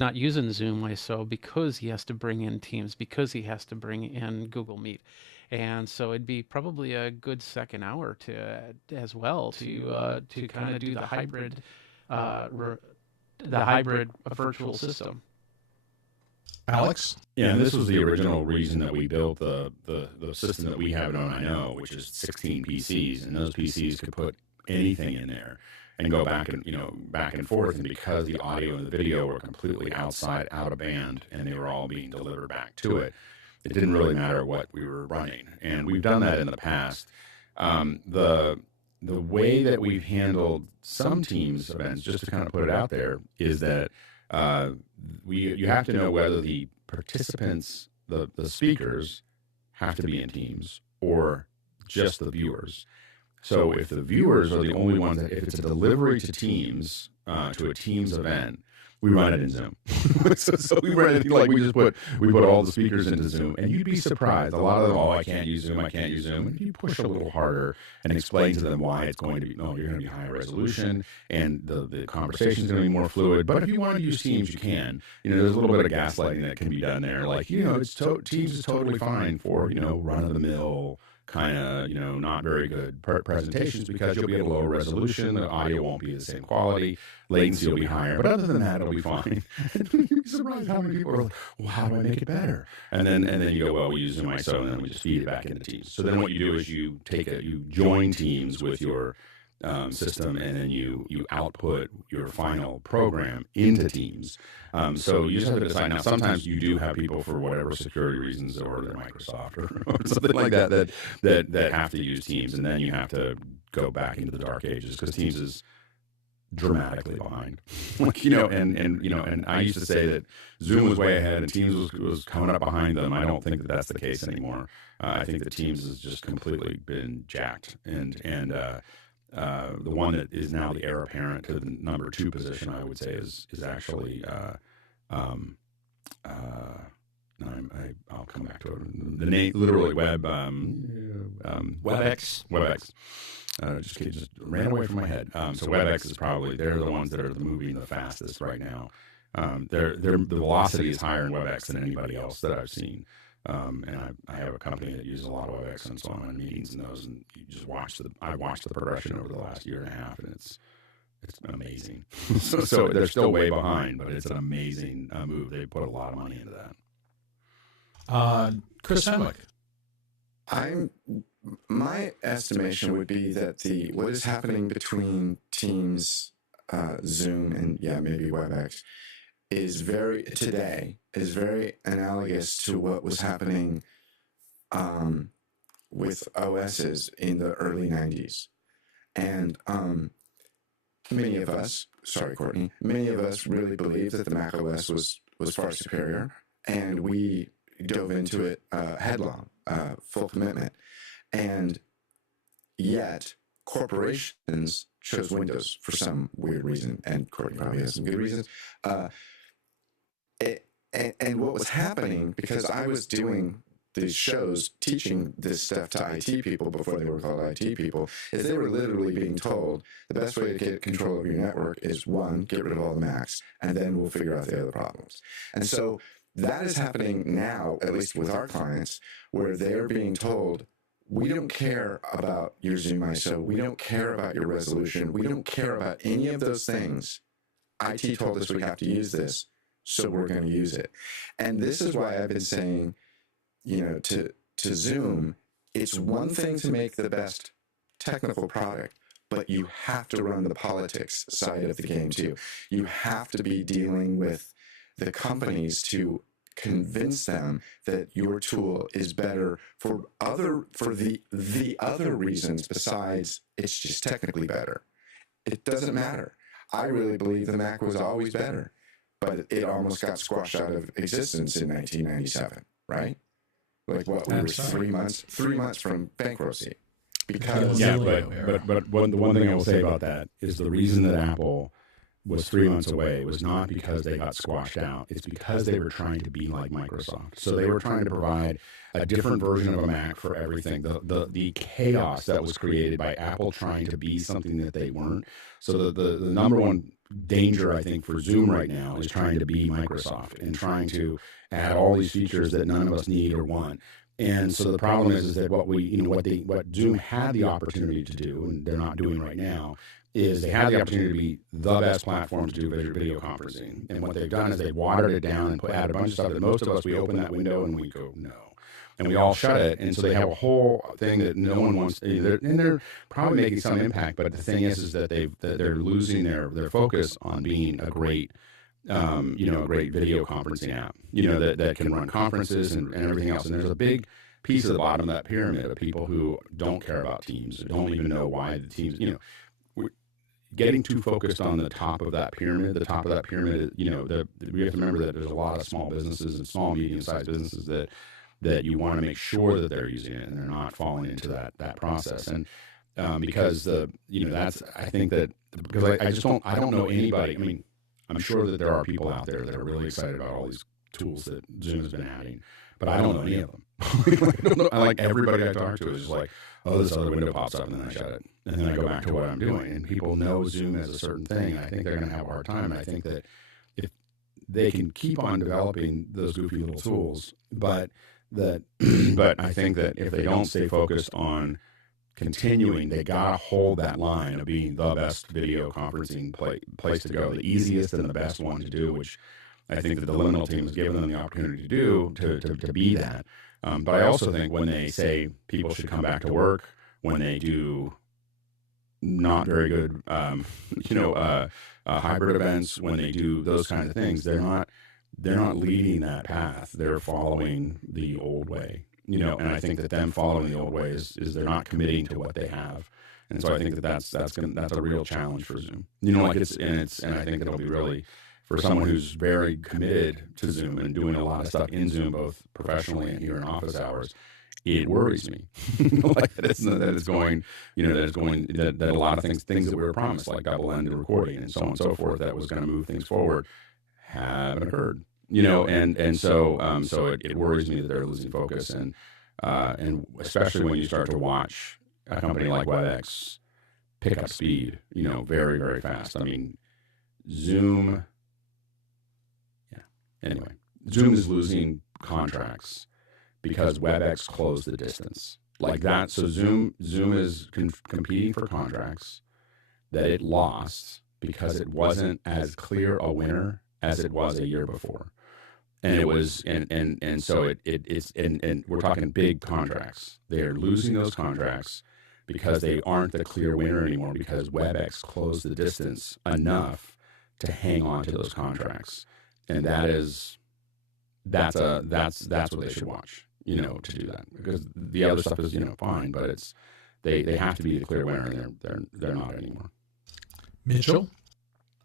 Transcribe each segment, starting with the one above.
not using Zoom ISO because he has to bring in Teams, because he has to bring in Google Meet. And so it'd be probably a good second hour to as well to kind of do uh, re- the hybrid virtual system. Alex? Yeah, and this was the original reason that we built the system that we have on I know, which is 16 PCs, and those PCs could put anything in there and go back and forth. And because the audio and the video were completely out of band, and they were all being delivered back to it, it didn't really matter what we were running. And we've done that in the past. The way that we've handled some teams events, just to kind of put it out there, is that you have to know whether the participants, the speakers, have to be in teams or just the viewers. So if the viewers are the only ones, if it's a delivery to teams, to a team's event, we run it in Zoom. so we run it like we put all the speakers into Zoom, and you'd be surprised. A lot of them, I can't use Zoom. And if you push a little harder and explain to them why it's going to be, no, you're going to be higher resolution, and the conversation is going to be more fluid. But if you want to use Teams, you can. There's a little bit of gaslighting that can be done there. Like, Teams is totally fine for, run of the mill kind of, not very good presentations, because you'll be at a lower resolution, the audio won't be the same quality, latency will be higher, but other than that, it'll be fine. You'd be surprised how many people are like, well, how do I make it better? And then you go, well, we use Zoom ISO, and then we just feed it back into Teams. So then what you do is you join Teams with your system, and then you output your final program into Teams. So you just have to decide. Now, sometimes you do have people, for whatever security reasons, or they're Microsoft or something like that have to use Teams, and then you have to go back into the dark ages, because Teams is dramatically behind. And I used to say that Zoom was way ahead and Teams was coming up behind them. I don't think that that's the case anymore. I think that Teams has just completely been jacked, and the one that is now the heir apparent to the number 2 position, I would say, is actually I'll come back to it. The name, literally, WebEx. WebEx. Just ran away from my head. So WebEx is probably, they're the ones that are moving the fastest right now. The velocity is higher in WebEx than anybody else that I've seen. And I have a company that uses a lot of WebEx, and so I'm on meetings and those, and you just I watched the progression over the last year and a half, and it's amazing. so they're still way behind, but it's an amazing move. They put a lot of money into that. Chris Hemlick. My estimation would be that what is happening between Teams, Zoom, and maybe WebEx is very analogous to what was happening with OSs in the early 90s. And many of us really believed that the Mac OS was far superior, and we dove into it headlong, full commitment. And yet corporations chose Windows for some weird reason, and Courtney probably has some good reasons. And what was happening, because I was doing these shows teaching this stuff to IT people before they were called IT people, is they were literally being told the best way to get control of your network is, 1, get rid of all the Macs, and then we'll figure out the other problems. And so that is happening now, at least with our clients, where they're being told, we don't care about your Zoom ISO, we don't care about your resolution, we don't care about any of those things. IT told us we have to use this, so we're going to use it. And this is why I've been saying, to Zoom, it's one thing to make the best technical product, but you have to run the politics side of the game too. You have to be dealing with the companies to convince them that your tool is better for the other reasons besides it's just technically better. It doesn't matter. I really believe the Mac was always better, but it almost got squashed out of existence in 1997, right? Like what, we were 3 months from bankruptcy. Because but the one thing I will say about that is the reason that Apple was 3 months away was not because they got squashed out. It's because they were trying to be like Microsoft. So they were trying to provide a different version of a Mac for everything. The chaos that was created by Apple trying to be something that they weren't. So the number one danger, I think, for Zoom right now is trying to be Microsoft and trying to add all these features that none of us need or want. And so the problem is that what Zoom had the opportunity to do, and they're not doing right now, is they had the opportunity to be the best platform to do video conferencing. And what they've done is they've watered it down and added a bunch of stuff that most of us, we open that window and we go, no. And we all shut it. And so they have a whole thing that no one wants. And they're probably making some impact. But the thing is that they're losing their focus on being a great, a great video conferencing app, that can run conferences and everything else. And there's a big piece of the bottom of that pyramid of people who don't care about Teams, don't even know why the Teams, getting too focused on the top of that pyramid. The top of that pyramid, we have to remember that there's a lot of small businesses and small, medium-sized businesses that you want to make sure that they're using it and they're not falling into that process. And because that's, I think that, because I don't know anybody. I mean, I'm sure that there are people out there that are really excited about all these tools that Zoom has been adding, but I don't know any of them. Everybody I talk to is just like, oh, this other window pops up and then I shut it. And then I go back to what I'm doing. And people know Zoom as a certain thing. And I think they're going to have a hard time. And I think that if they can keep on developing those goofy little tools, but I think that if they don't stay focused on continuing, they got to hold that line of being the best video conferencing place to go, the easiest and the best one to do, which I think that the Liminal team has given them the opportunity to do, to be that. But I also think when they say people should come back to work, when they do not very good, hybrid events, when they do those kinds of things, they're not leading that path. They're following the old way, and I think that them following the old way is they're not committing to what they have. And so I think that's a real challenge for Zoom. And I think it'll be really, for someone who's very committed to Zoom and doing a lot of stuff in Zoom, both professionally and here in office hours, it worries me that a lot of things that we were promised, like double-ended recording and so on and so forth, that was going to move things forward, haven't occurred. And so it worries me that they're losing focus, and especially when you start to watch a company like WebEx pick up speed, very, very fast. I mean, Zoom. Anyway, Zoom is losing contracts because WebEx closed the distance like that. So Zoom is competing for contracts that it lost because it wasn't as clear a winner as it was a year before. And it was, and so it's we're talking big contracts. They're losing those contracts because they aren't the clear winner anymore, because WebEx closed the distance enough to hang on to those contracts. And that's what they should watch, to do that, because the other stuff is, fine, but it's, they have to be the clear winner, and they're not anymore. Mitchell?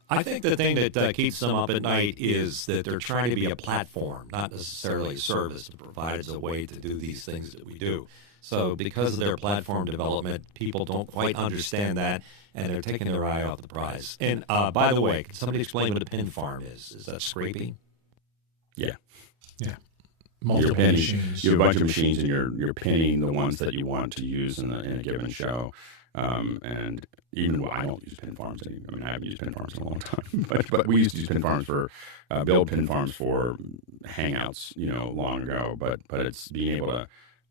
I think the thing that keeps them up at night is that they're trying to be a platform, not necessarily a service, to provide us a way to do these things that we do. So because of their platform development, people don't quite understand that, and they're taking their eye off the prize. And by the way, can somebody explain what a pin farm is? Is that scraping? Yeah. Multiple machines. You have a bunch of machines, and you're pinning the ones that you want to use in a given show. And even I don't use pin farms anymore. I mean, I haven't used pin farms in a long time, but we used to use pin farms for build pin farms for Hangouts, long ago. But it's being able to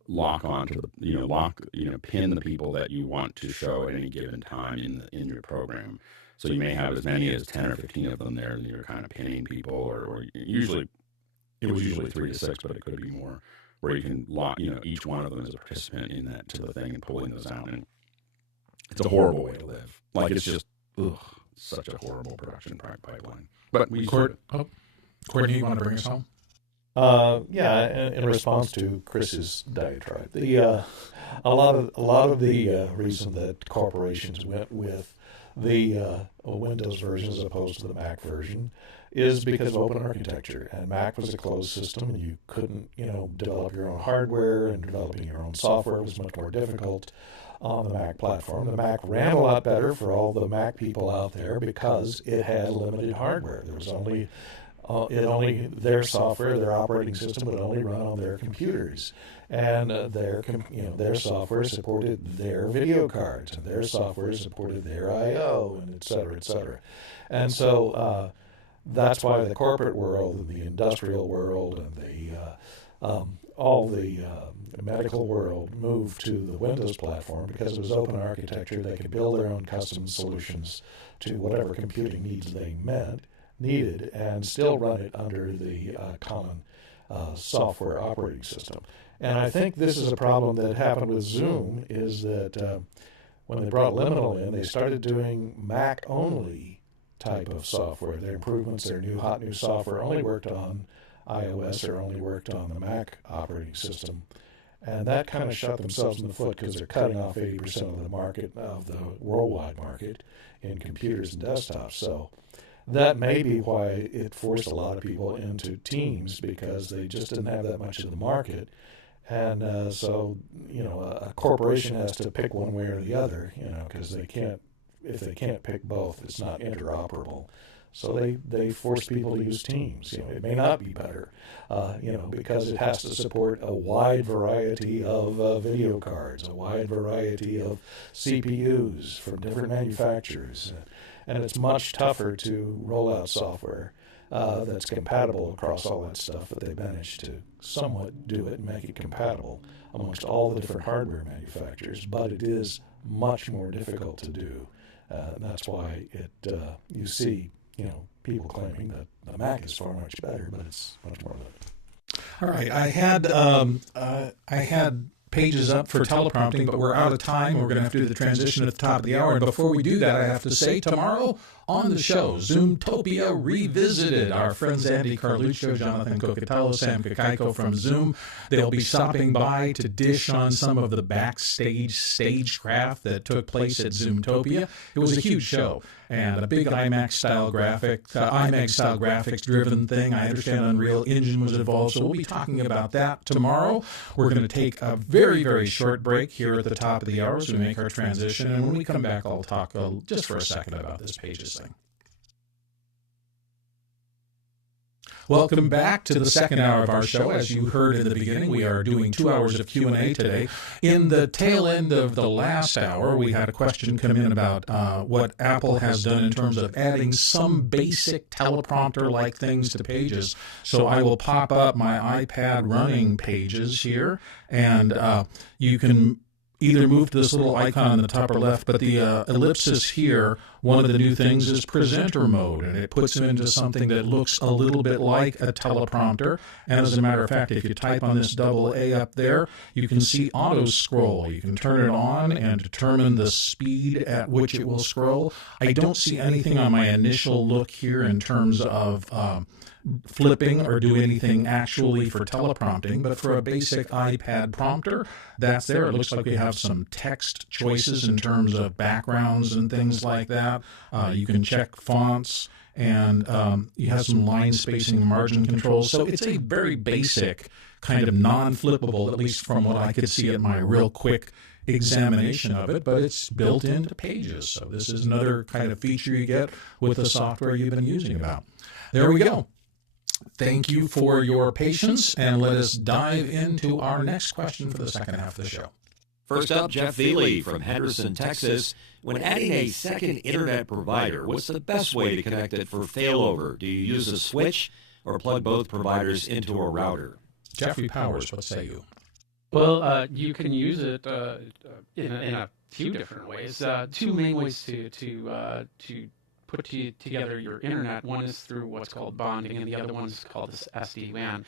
lock onto the pin the people that you want to show at any given time in your program. So you may have as many as 10 or 15 of them there, and you're kind of pinning people, or usually it was usually 3 to 6, but it could be more, where you can lock each one of them as a participant in that to the thing and pulling those out. And it's a horrible way to live. Like, it's just such a horrible production pipeline. But we Courtney, you want to bring us home? In response to Chris's diatribe, a lot of the reason that corporations went with the Windows version as opposed to the Mac version is because of open architecture. And Mac was a closed system, and you couldn't, develop your own hardware, and developing your own software was much more difficult on the Mac platform. The Mac ran a lot better for all the Mac people out there because it had limited hardware. There was only their software, their operating system would only run on their computers, and their software supported their video cards, and their software supported their I/O, and et cetera, et cetera. And so that's why the corporate world, and the industrial world, and all the medical world moved to the Windows platform because it was open architecture. They could build their own custom solutions to whatever computing needs they needed, and still run it under the common software operating system. And I think this is a problem that happened with Zoom, is that when they brought Liminal in, they started doing Mac-only type of software. Their improvements, their hot new software only worked on iOS or only worked on the Mac operating system. And that kind of shot themselves in the foot because they're cutting off 80% of the market, of the worldwide market in computers and desktops. So that may be why it forced a lot of people into Teams, because they just didn't have that much of the market. And so, a corporation has to pick one way or the other, because if they can't pick both, it's not interoperable. So they force people to use Teams. It may not be better, because it has to support a wide variety of video cards, a wide variety of CPUs from different manufacturers. And it's much tougher to roll out software that's compatible across all that stuff, but they managed to somewhat do it and make it compatible amongst all the different hardware manufacturers. But it is much more difficult to do. And that's why you see people claiming that the Mac is far much better, but it's much more limited. All right, I had pages up for teleprompting, but we're out of time. We're going to have to do the transition at the top of the hour. And before we do that, I have to say, tomorrow on the show, Zoomtopia Revisited. Our friends Andy Carluccio, Jonathan Cocatello, Sam Kakaiko from Zoom, they'll be stopping by to dish on some of the backstage stagecraft that took place at Zoomtopia. It was a huge show, and a big IMAX-style graphics-driven thing. I understand Unreal Engine was involved, so we'll be talking about that tomorrow. We're going to take a very, very short break here at the top of the hour as we make our transition, and when we come back, I'll talk just for a second about this Pages thing. Welcome back to the second hour of our show. As you heard in the beginning, we are doing 2 hours of Q&A today. In the tail end of the last hour, we had a question come in about what Apple has done in terms of adding some basic teleprompter-like things to Pages. So I will pop up my iPad running Pages here, and you can either move to this little icon in the top or left, but the ellipsis here, one of the new things is presenter mode, and it puts them into something that looks a little bit like a teleprompter. And as a matter of fact, if you type on this double A up there, you can see auto scroll. You can turn it on and determine the speed at which it will scroll. I don't see anything on my initial look here in terms of flipping or do anything actually for teleprompting, but for a basic iPad prompter, that's there. It looks like we have some text choices in terms of backgrounds and things like that. You can check fonts, and you have some line spacing and margin controls. So it's a very basic kind of non-flippable, at least from what I could see at my real quick examination of it, but it's built into Pages. So this is another kind of feature you get with the software you've been using about. There we go. Thank you for your patience, and let us dive into our next question for the second half of the show. First up, Jeff Feely from Henderson, Texas. When adding a second internet provider, what's the best way to connect it for failover? Do you use a switch or plug both providers into a router? Jeffrey Powers, what say you? Well, you can use it in a few different ways. Two main ways to put together your internet. One is through what's called bonding, and the other one is called this SD-WAN.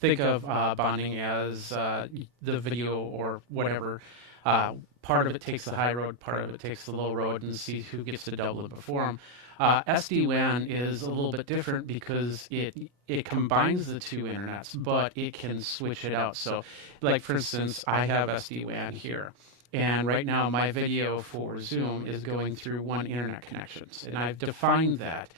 Think of bonding as the video or whatever. Part of it takes the high road, part of it takes the low road, and see who gets to double it before them. SD-WAN is a little bit different because it combines the two internets, but it can switch it out. So, like for instance, I have SD-WAN here. And right now, my video for Zoom is going through one internet connections. And I've defined that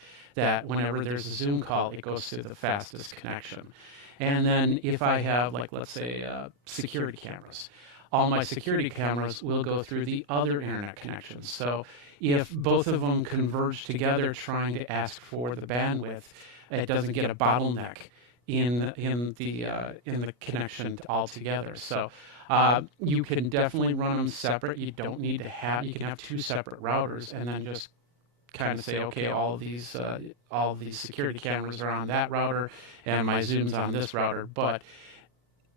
whenever there's a Zoom call, it goes to the fastest connection. And then if I have, like, let's say, security cameras, all my security cameras will go through the other internet connections. So if both of them converge together trying to ask for the bandwidth, It doesn't get a bottleneck in the connection altogether. So you can definitely run them separate. You don't need to have. You can have two separate routers, and then just kind of say, okay, all these security cameras are on that router, and my Zoom's on this router. But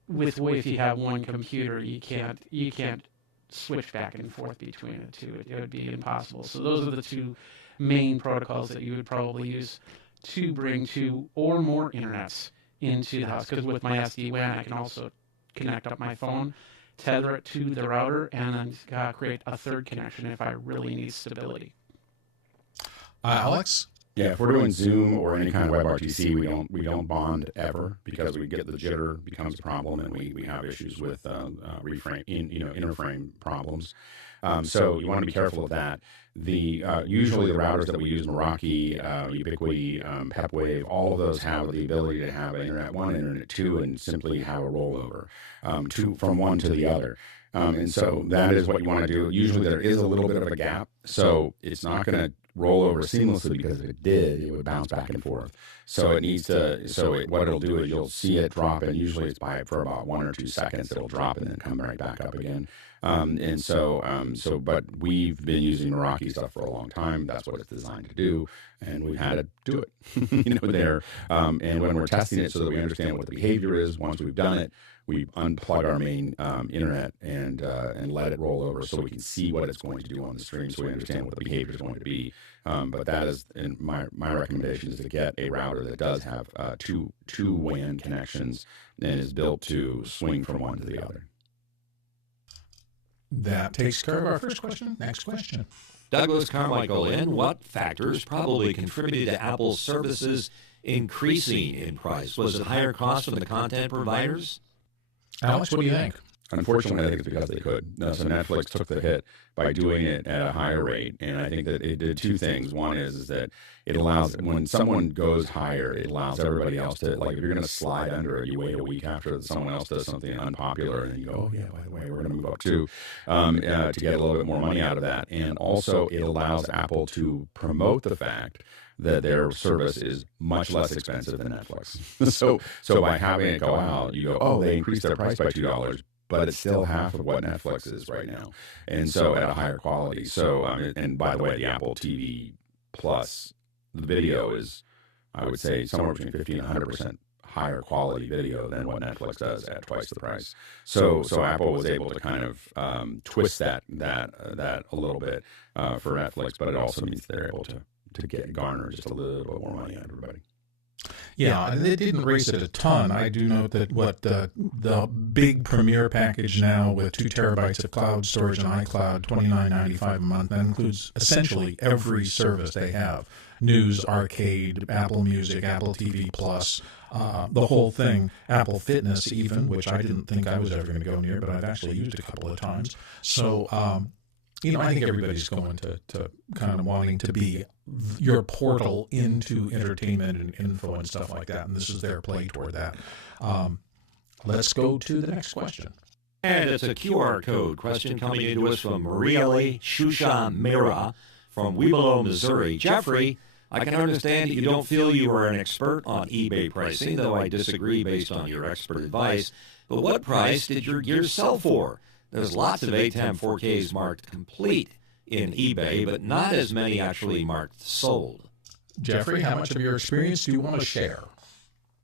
if you have one computer, you can't switch back and forth between the two. It would be impossible. So those are the two main protocols that you would probably use to bring two or more internets into the house. Because with my SD-WAN, I can also connect up my phone, tether it to the router, and then create a third connection if I really need stability. Alex? Yeah, if we're doing Zoom or any kind of WebRTC, we don't bond ever, because we get the jitter becomes a problem, and we have issues with interframe problems. So you want to be careful of that. Usually the routers that we use, Meraki, Ubiquiti, PepWave, all of those have the ability to have Internet 1, Internet 2, and simply have a rollover from one to the other. And so that is what you want to do. Usually there is a little bit of a gap, so it's not going to roll over seamlessly, because if it did, it would bounce back and forth. So it needs to. What it'll do is you'll see it drop, and usually it's for about 1 or 2 seconds. It'll drop and then come right back up again. But we've been using Meraki stuff for a long time. That's what it's designed to do, and we've had to do it. There. And when we're testing it, so that we understand what the behavior is, once we've done it, we unplug our main internet and let it roll over, so we can see what it's going to do on the stream, so we understand what the behavior is going to be. But that is, and my recommendation is to get a router that does have two WAN connections and is built to swing from one to the other. That takes care of our first question. Next question. Douglas Carmichael in, what factors probably contributed to Apple's services increasing in price? Was it higher costs from the content providers? Alex, what do you think? Unfortunately, I think it's because they could. So Netflix took the hit by doing it at a higher rate, and I think that it did two things. One is that it allows, when someone goes higher, it allows everybody else to, like, if you're going to slide under it, you wait a week after someone else does something unpopular, and then you go, oh yeah, by the way, we're going to move up too, to get a little bit more money out of that. And also, it allows Apple to promote the fact that their service is much less expensive than Netflix. so by having it go out, you go, oh, they increased their price by $2, but it's still half of what Netflix is right now, and so at a higher quality. So, and by the way, the Apple TV Plus, the video is, I would say, somewhere between 50 and 100% higher quality video than what Netflix does at twice the price. So Apple was able to kind of twist that a little bit for Netflix, but it also means they're able to garner just a little bit more money out of everybody. Yeah, they didn't raise it a ton. I do note that what the big Premier package now with 2 terabytes of cloud storage and iCloud, $29.95 a month, that includes essentially every service they have: News, Arcade, Apple Music, Apple TV Plus, the whole thing, Apple Fitness even, which I didn't think I was ever going to go near, but I've actually used it a couple of times. So, I think everybody's going to kind of wanting to be your portal into entertainment and info and stuff like that, and this is their play toward that. Let's go to the next question. And it's a QR code question coming into us from Marielle Shusha Mera from Webelow, Missouri. Jeffrey, I can understand that you don't feel you are an expert on eBay pricing, though I disagree based on your expert advice. But what price did your gear sell for? There's lots of ATEM 4Ks marked complete in eBay, but not as many actually marked sold. Jeffrey, how much of your experience do you want to share?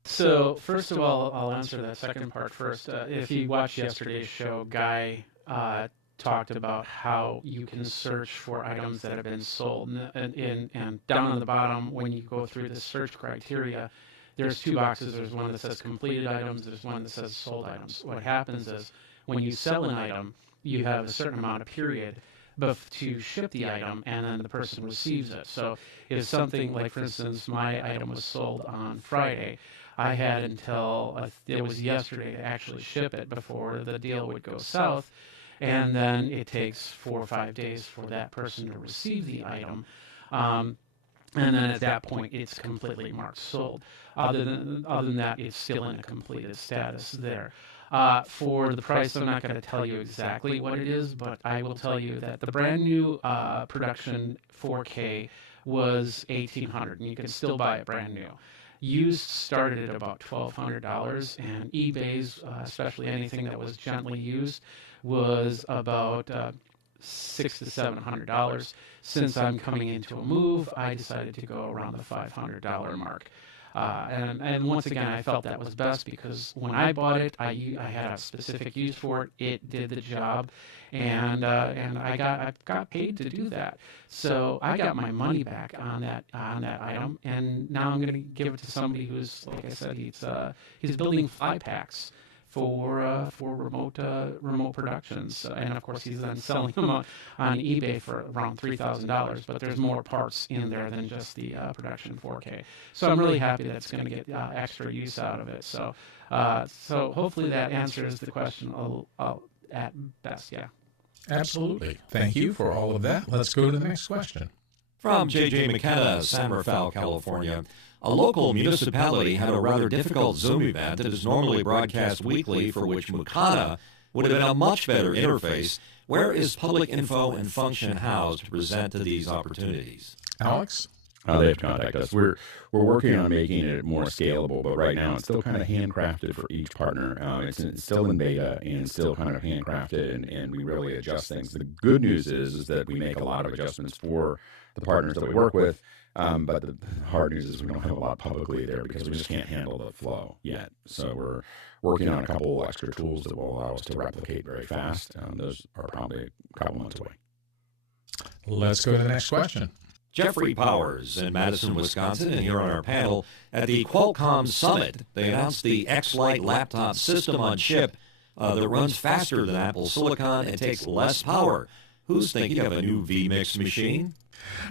So, first of all, I'll answer that second part first. If you watched yesterday's show, Guy talked about how you can search for items that have been sold. And down on the bottom, when you go through the search criteria, there's 2 boxes. There's one that says completed items. There's one that says sold items. What happens is, when you sell an item, you have a certain amount of period to ship the item, and then the person receives it. So if something like, for instance, my item was sold on Friday, I had until it was yesterday to actually ship it before the deal would go south, and then it takes 4 or 5 days for that person to receive the item. And then at that point, it's completely marked sold. Other than that, it's still in a completed status there. For the price, I'm not going to tell you exactly what it is, but I will tell you that the brand new production 4K was $1,800, and you can still buy it brand new. Used started at about $1,200, and eBay's, especially anything that was gently used, was about $600 to $700. Since I'm coming into a move, I decided to go around the $500 mark. And once again, I felt that was best because when I bought it, I had a specific use for it. It did the job, and I got paid to do that. So I got my money back on that item, and now I'm going to give it to somebody who's, like I said, he's building fly packs for remote productions, and of course he's then selling them on eBay for around $3,000. But there's more parts in there than just the production 4K. So I'm really happy that it's going to get extra use out of it. So hopefully that answers the question at best. Yeah. Absolutely. Thank you for all of that. Let's go to the next question. From J.J. McKenna, San Rafael, California. A local municipality had a rather difficult Zoom event that is normally broadcast weekly, for which Mukana would have been a much better interface. Where is public info and function housed to present to these opportunities? Alex? They've contacted us. We're working on making it more scalable, but right now it's still kind of handcrafted for each partner. It's still in beta and still kind of handcrafted, and we really adjust things. The good news is that we make a lot of adjustments for the partners that we work with, but the hard news is we don't have a lot publicly there because we just can't handle the flow yet. So we're working on a couple extra tools that will allow us to replicate very fast. Those are probably a couple months away. Let's go to the next question. Jeffrey Powers in Madison, Wisconsin, and here on our panel at the Qualcomm Summit, they announced the X-Lite laptop system on chip that runs faster than Apple Silicon and takes less power. Who's thinking of a new vMix machine?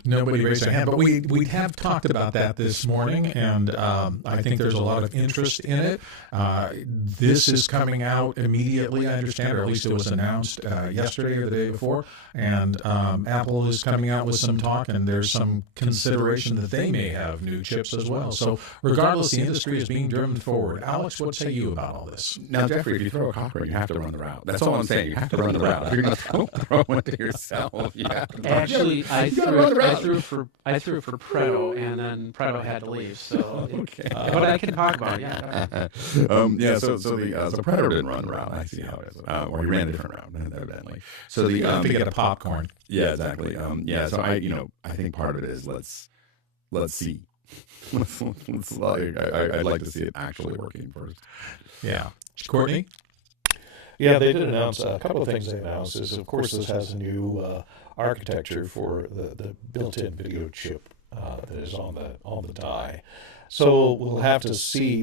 Nobody raised their hand, but we have talked about that this morning, and I think there's a lot of interest in it. This is coming out immediately, I understand, or at least it was announced yesterday or the day before, and Apple is coming out with some talk, and there's some consideration that they may have new chips as well. So regardless, the industry is being driven forward. Alex, what say you about all this? Now, Jeffrey, if you throw a cocker, you have to run the route. That's all I'm saying. You have to run the route. If you're going to throw it to yourself, you have to Actually, I threw for Preto, and then Preto had to leave. So, okay. But I can talk about it. Yeah. So Predator didn't run the route. I see how it is, or he ran a different route, evidently. So You have to get a popcorn. Yeah, exactly. So I think part of it is let's see. I'd like to see it actually working first. Yeah, Courtney. Yeah, they did announce a couple of things. They announced is, of course, this has a new architecture for the built-in video chip that is on the die. So we'll have to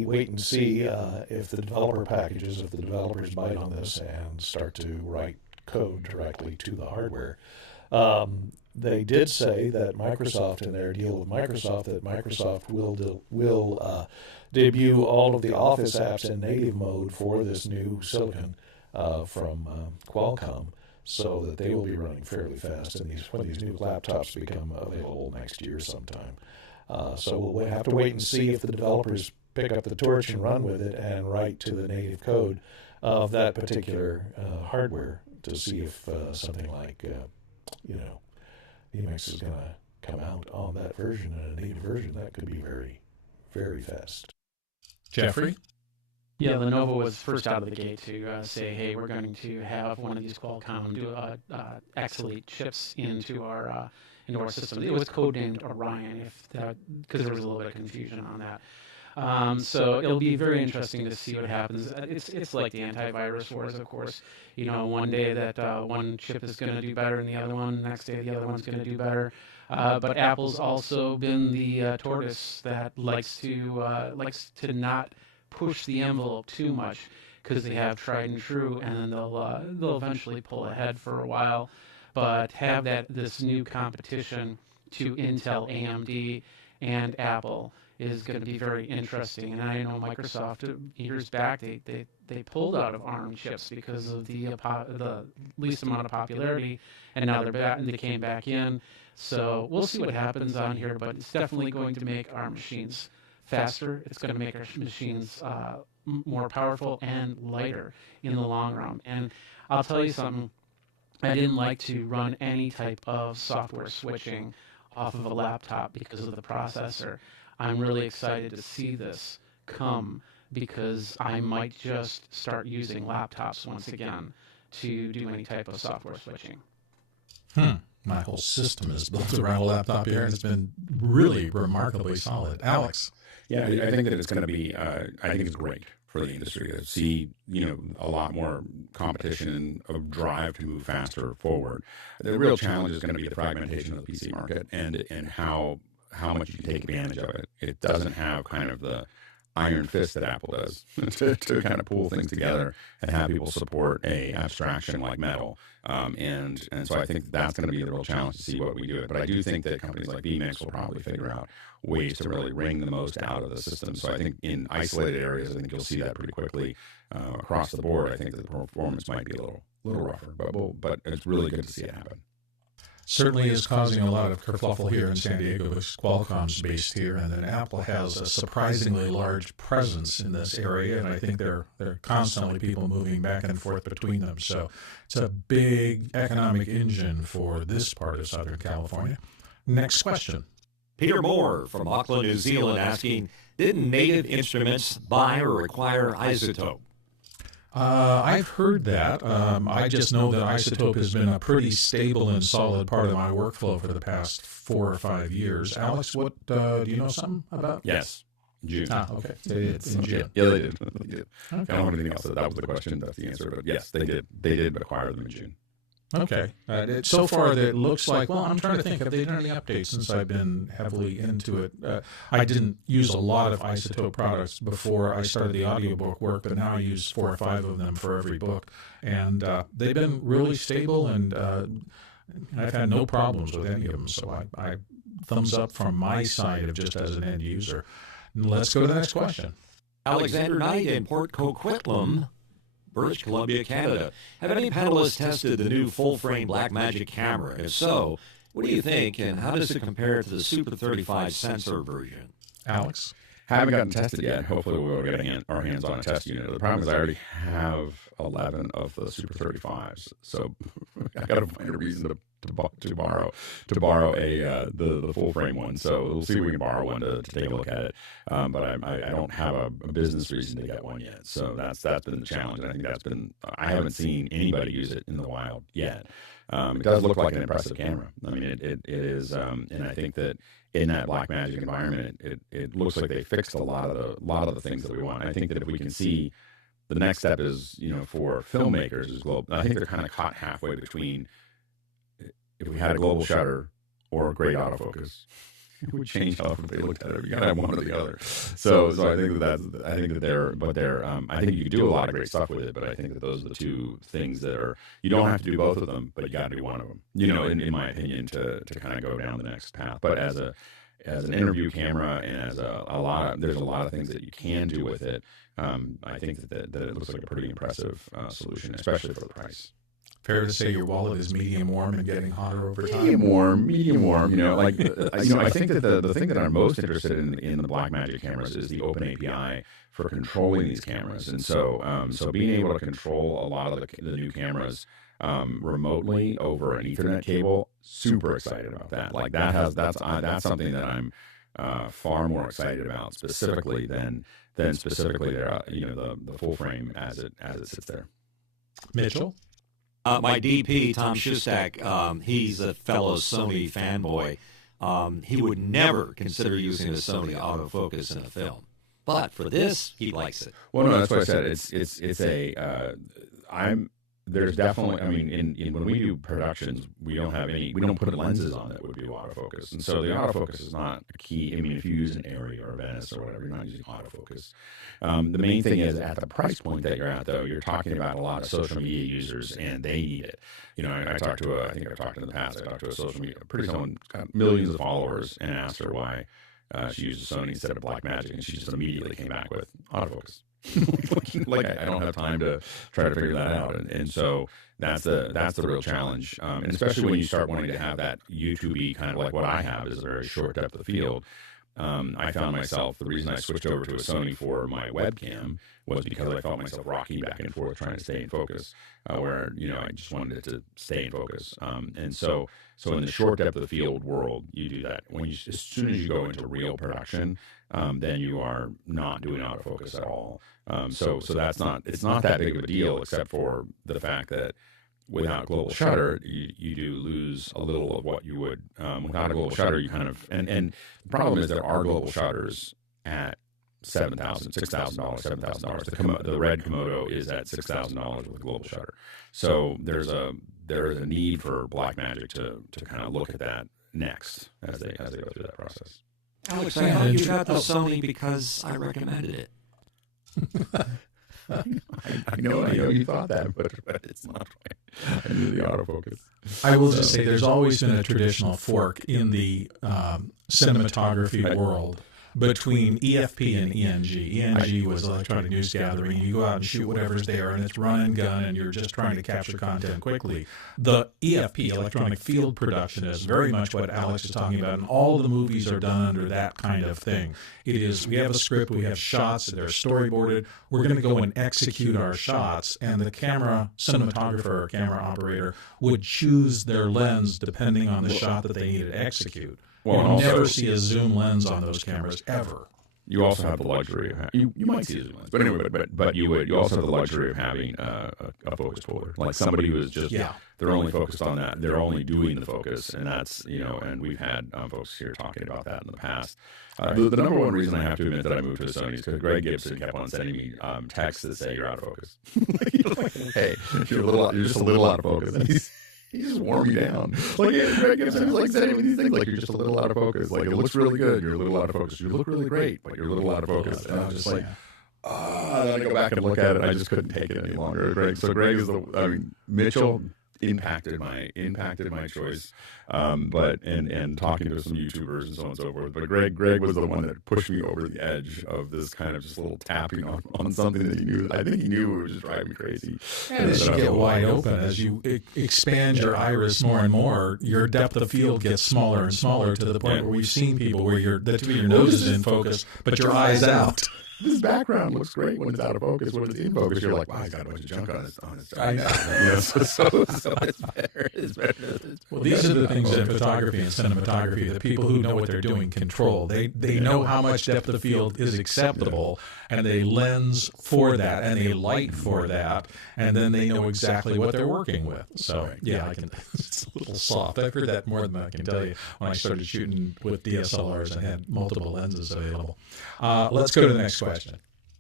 wait and see if the developer packages, if the developers bite on this and start to write code directly to the hardware. They did say that Microsoft, in their deal with Microsoft, that Microsoft will debut all of the Office apps in native mode for this new silicon from Qualcomm, so that they will be running fairly fast when these new laptops become available next year sometime. So we'll have to wait and see if the developers pick up the torch and run with it and write to the native code of that particular hardware to see if something like vMix is going to come out on that version, and a native version that could be very, very fast. Jeffrey? Yeah, Lenovo was first out of the gate to say, hey, we're going to have one of these Qualcomm X-Elite chips into our system. It was codenamed Orion, because there was a little bit of confusion on that. So it'll be very interesting to see what happens. It's like the antivirus wars, of course. One day that one chip is going to do better than the other one. The next day the other one's going to do better. But Apple's also been the tortoise that likes to not push the envelope too much, because they have tried and true, and then they'll eventually pull ahead for a while. But have this new competition to Intel, AMD, and Apple is going to be very interesting. And I know Microsoft years back they pulled out of ARM chips because of the least amount of popularity, and now they're back and they came back in. So we'll see what happens on here, but it's definitely going to make our machines faster. It's going to make our machines more powerful and lighter in the long run. And I'll tell you something, I didn't like to run any type of software switching off of a laptop because of the processor. I'm really excited to see this come, because I might just start using laptops once again to do any type of software switching. My whole system is built around a laptop here, and it's been really remarkably solid. Alex? Yeah, I think that it's going to be. I think it's great for the industry to see, a lot more competition and a drive to move faster forward. The real challenge is going to be the fragmentation of the PC market and how much you can take advantage of it. It doesn't have kind of the iron fist that Apple does to kind of pull things together and have people support a abstraction like Metal. And so I think that's going to be the real challenge to see what we do. But I do think that companies like vMix will probably figure out ways to really wring the most out of the system. So I think in isolated areas, I think you'll see that pretty quickly across the board. I think that the performance might be a little rougher, but it's really good to see it happen. Certainly is causing a lot of kerfluffle here in San Diego, because Qualcomm's based here, and then Apple has a surprisingly large presence in this area, and I think there are constantly people moving back and forth between them. So it's a big economic engine for this part of Southern California. Next question. Peter Moore from Auckland, New Zealand, asking, did Native Instruments buy or require iZotope? I've heard that. I just know that iZotope has been a pretty stable and solid part of my workflow for the past 4 or 5 years. Alex, what do you know something about? Yes. June. Okay. They did in June. Yeah, they did. They did. Okay. I don't have anything else. That was the question. That's the answer. But yes, they did. They did acquire them in June. Okay. So far, it looks like, well, I'm trying to think, have they done any updates since I've been heavily into it? I didn't use a lot of iZotope products before I started the audiobook work, but now I use 4 or 5 of them for every book. And they've been really stable, and I've had no problems with any of them. So I thumbs up from my side of just as an end user. Let's go to the next question. Alexander Knight in Port Coquitlam, British Columbia, Canada. Have any panelists tested the new full-frame Blackmagic camera? And if so, what do you think, and how does it compare to the Super 35 sensor version? Alex? Haven't gotten tested yet. Hopefully we'll get our hands on a test unit. The problem is I already have 11 of the Super 35s, so I got to find a reason to borrow the full frame one. So we'll see if we can borrow one to take a look at it. But I don't have a business reason to get one yet. So that's been the challenge. And I think I haven't seen anybody use it in the wild yet. It does look like an impressive camera. I mean, it is, and I think that in that Blackmagic environment, it looks like they fixed a lot of the things that we want. And I think that if we can see, the next step is, for filmmakers is global. I think they're kind of caught halfway between, if we had a global shutter or a great autofocus, it would change how they looked at it. You gotta have one or the other. So I think I think you could do a lot of great stuff with it, but I think that those are the two things that are, you don't have to do both of them, but you got to do one of them, in my opinion, to kind of go down the next path. But as an interview camera, and as there's a lot of things that you can do with it. I think that it looks like a pretty impressive solution, especially for the price. Fair to say your wallet is medium warm and getting hotter over time? Medium warm. I think that the thing that I'm most interested in the Blackmagic cameras is the open API for controlling these cameras. And so being able to control a lot of the new cameras remotely over an Ethernet cable, super excited about that. Like that's something that I'm far more excited about specifically than specifically the full frame as it sits there. Mitchell? My DP, Tom Shustak, he's a fellow Sony fanboy. He would never consider using a Sony autofocus in a film. But for this, he likes it. Well, no, that's what I said. There's definitely, when we do productions, we don't put lenses on that would do autofocus. And so the autofocus is not a key. If you use an Arri or a Venice or whatever, you're not using autofocus. The main thing is at the price point that you're at, though, you're talking about a lot of social media users, and they need it. I think I've talked in the past, I talked to a social media, pretty someone got millions of followers, and asked her why she used a Sony instead of Blackmagic, and she just immediately came back with autofocus. I don't have time to try to figure that out, and so that's the real challenge, and especially when you start wanting to have that YouTube-y kind of like what I have is a very short depth of field. I found myself, the reason I switched over to a Sony for my webcam was because I felt myself rocking back and forth trying to stay in focus, where, I just wanted it to stay in focus. And so in the short depth of the field world, you do that. As soon as you go into real production, then you are not doing autofocus at all. So it's not that big of a deal, except for the fact that without global shutter, you do lose a little of what you would without a global shutter. You kind of and the problem is there are global shutters at $7,000, $6,000, $7,000. The red Komodo is at $6,000 with a global shutter. So there is a need for Blackmagic to kind of look at that next as they go through that process. Alex, I thought you got the Sony because I recommended it. I know you thought that, but it's not right. I knew the autofocus. I will just say there's always been a traditional fork in the cinematography world between EFP and ENG. ENG was electronic news gathering. You go out and shoot whatever's there, and it's run and gun, and you're just trying to capture content quickly. The EFP, electronic field production, is very much what Alex is talking about, and all the movies are done under that kind of thing. It is, we have a script, we have shots, they're storyboarded, we're going to go and execute our shots, and the cinematographer or camera operator would choose their lens depending on the shot that they need to execute. Well, You'll also, never see a zoom lens on those cameras, ever. You also have the luxury of you might see a zoom lens, but anyway, but you also have the luxury of having a focus puller, like somebody who is just they're only focused on that, they're only doing the focus, and that's and we've had folks here talking about that in the past. The number one reason I have to admit that I moved to Sony is because Greg Gibson kept on sending me texts that say you're out of focus. Hey, you're just a little out of focus. He just wore me down. Like, Greg Gibson was like sending me these things like, you're just a little out of focus. Like, it looks really good. You're a little out of focus. You look really great, but you're a little out of focus. And I was just like, and then I go back and look at it, and I just couldn't take it any longer. Greg is Mitchell impacted my choice. But talking to some YouTubers and so on and so forth. But Greg was the one that pushed me over the edge of this kind of just little tapping on something that he knew. I think he knew it was just driving me crazy. And as you get wide open, as you expand your iris more and more, your depth of field gets smaller and smaller to the point where we've seen people where the tip of your nose is in focus, but your eye's out. This background looks great when it's out of focus. When it's in focus, you're like, wow, he's got a bunch of junk on his I know. So it's better. It's better. Well, these are the things that photography and cinematography, the people who know what they're doing control. They know how much depth of field is acceptable, and they lens for that, and they light for that, and then they know exactly what they're working with. So, I can. It's a little soft. I've heard that more than I can tell you when I started shooting with DSLRs and had multiple lenses available. Let's go to the next question.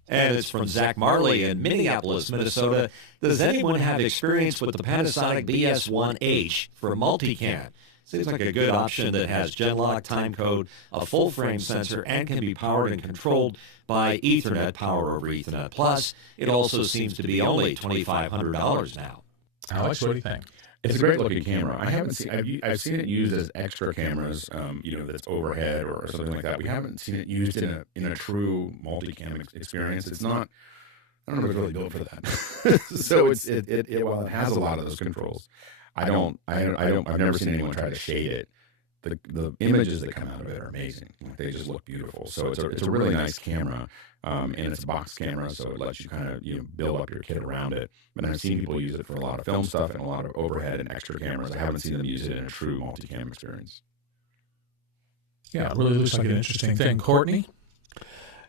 And it's from Zach Marley in Minneapolis, Minnesota. Does anyone have experience with the Panasonic BS1H for multicam? Seems like a good option that has Genlock, timecode, a full-frame sensor, and can be powered and controlled by Ethernet, power over Ethernet Plus. It also seems to be only $2,500 now. Alex, what do you think? It's a great looking camera. I've seen it used as extra cameras, that's overhead or something like that. We haven't seen it used in a true multicam experience. It's not. I don't know if it's really built for that. So while it has a lot of those controls, I've never seen anyone try to shade it. The images that come out of it are amazing. They just look beautiful. So it's a really nice camera, and it's a box camera, so it lets you kind of build up your kit around it. But I've seen people use it for a lot of film stuff and a lot of overhead and extra cameras. I haven't seen them use it in a true multicam experience. Yeah, it really looks like an interesting thing. Courtney?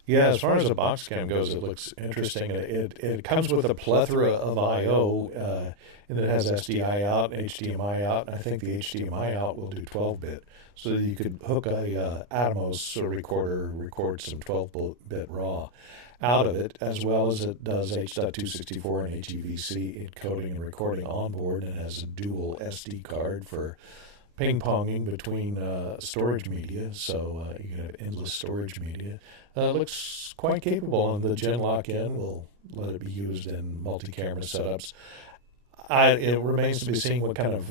Yeah, as far as the box cam goes, it looks interesting. It comes with a plethora of I/O, and it has SDI out and HDMI out. And I think the HDMI out will do 12-bit, so that you could hook a Atomos recorder, record some 12-bit RAW out of it, as well as it does H.264 and HEVC encoding and recording on board, and has a dual SD card for ping-ponging between storage media, so you can have endless storage media. Looks quite capable, and the Genlock end will let it be used in multi-camera setups. It remains to be seen what kind of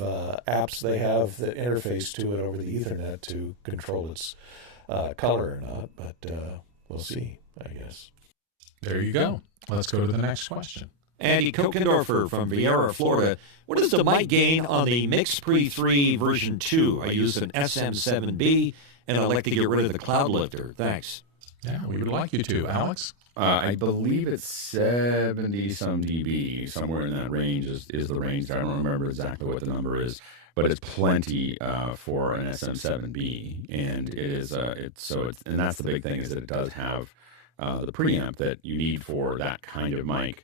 apps they have that interface to it over the Ethernet to control its color or not, but we'll see, I guess. There you go. Let's go to the next question. Andy Kokendorfer from Viera, Florida. What is the mic gain on the Mix Pre 3 version 2? I use an SM7B and I'd like to get rid of the cloud lifter. Thanks. Yeah, we would like you to. Alex? I believe it's 70 some dB, somewhere in that range is the range. I don't remember exactly what the number is, but it's plenty for an SM7B, and it is and that's the big thing, is that it does have the preamp that you need for that kind of mic.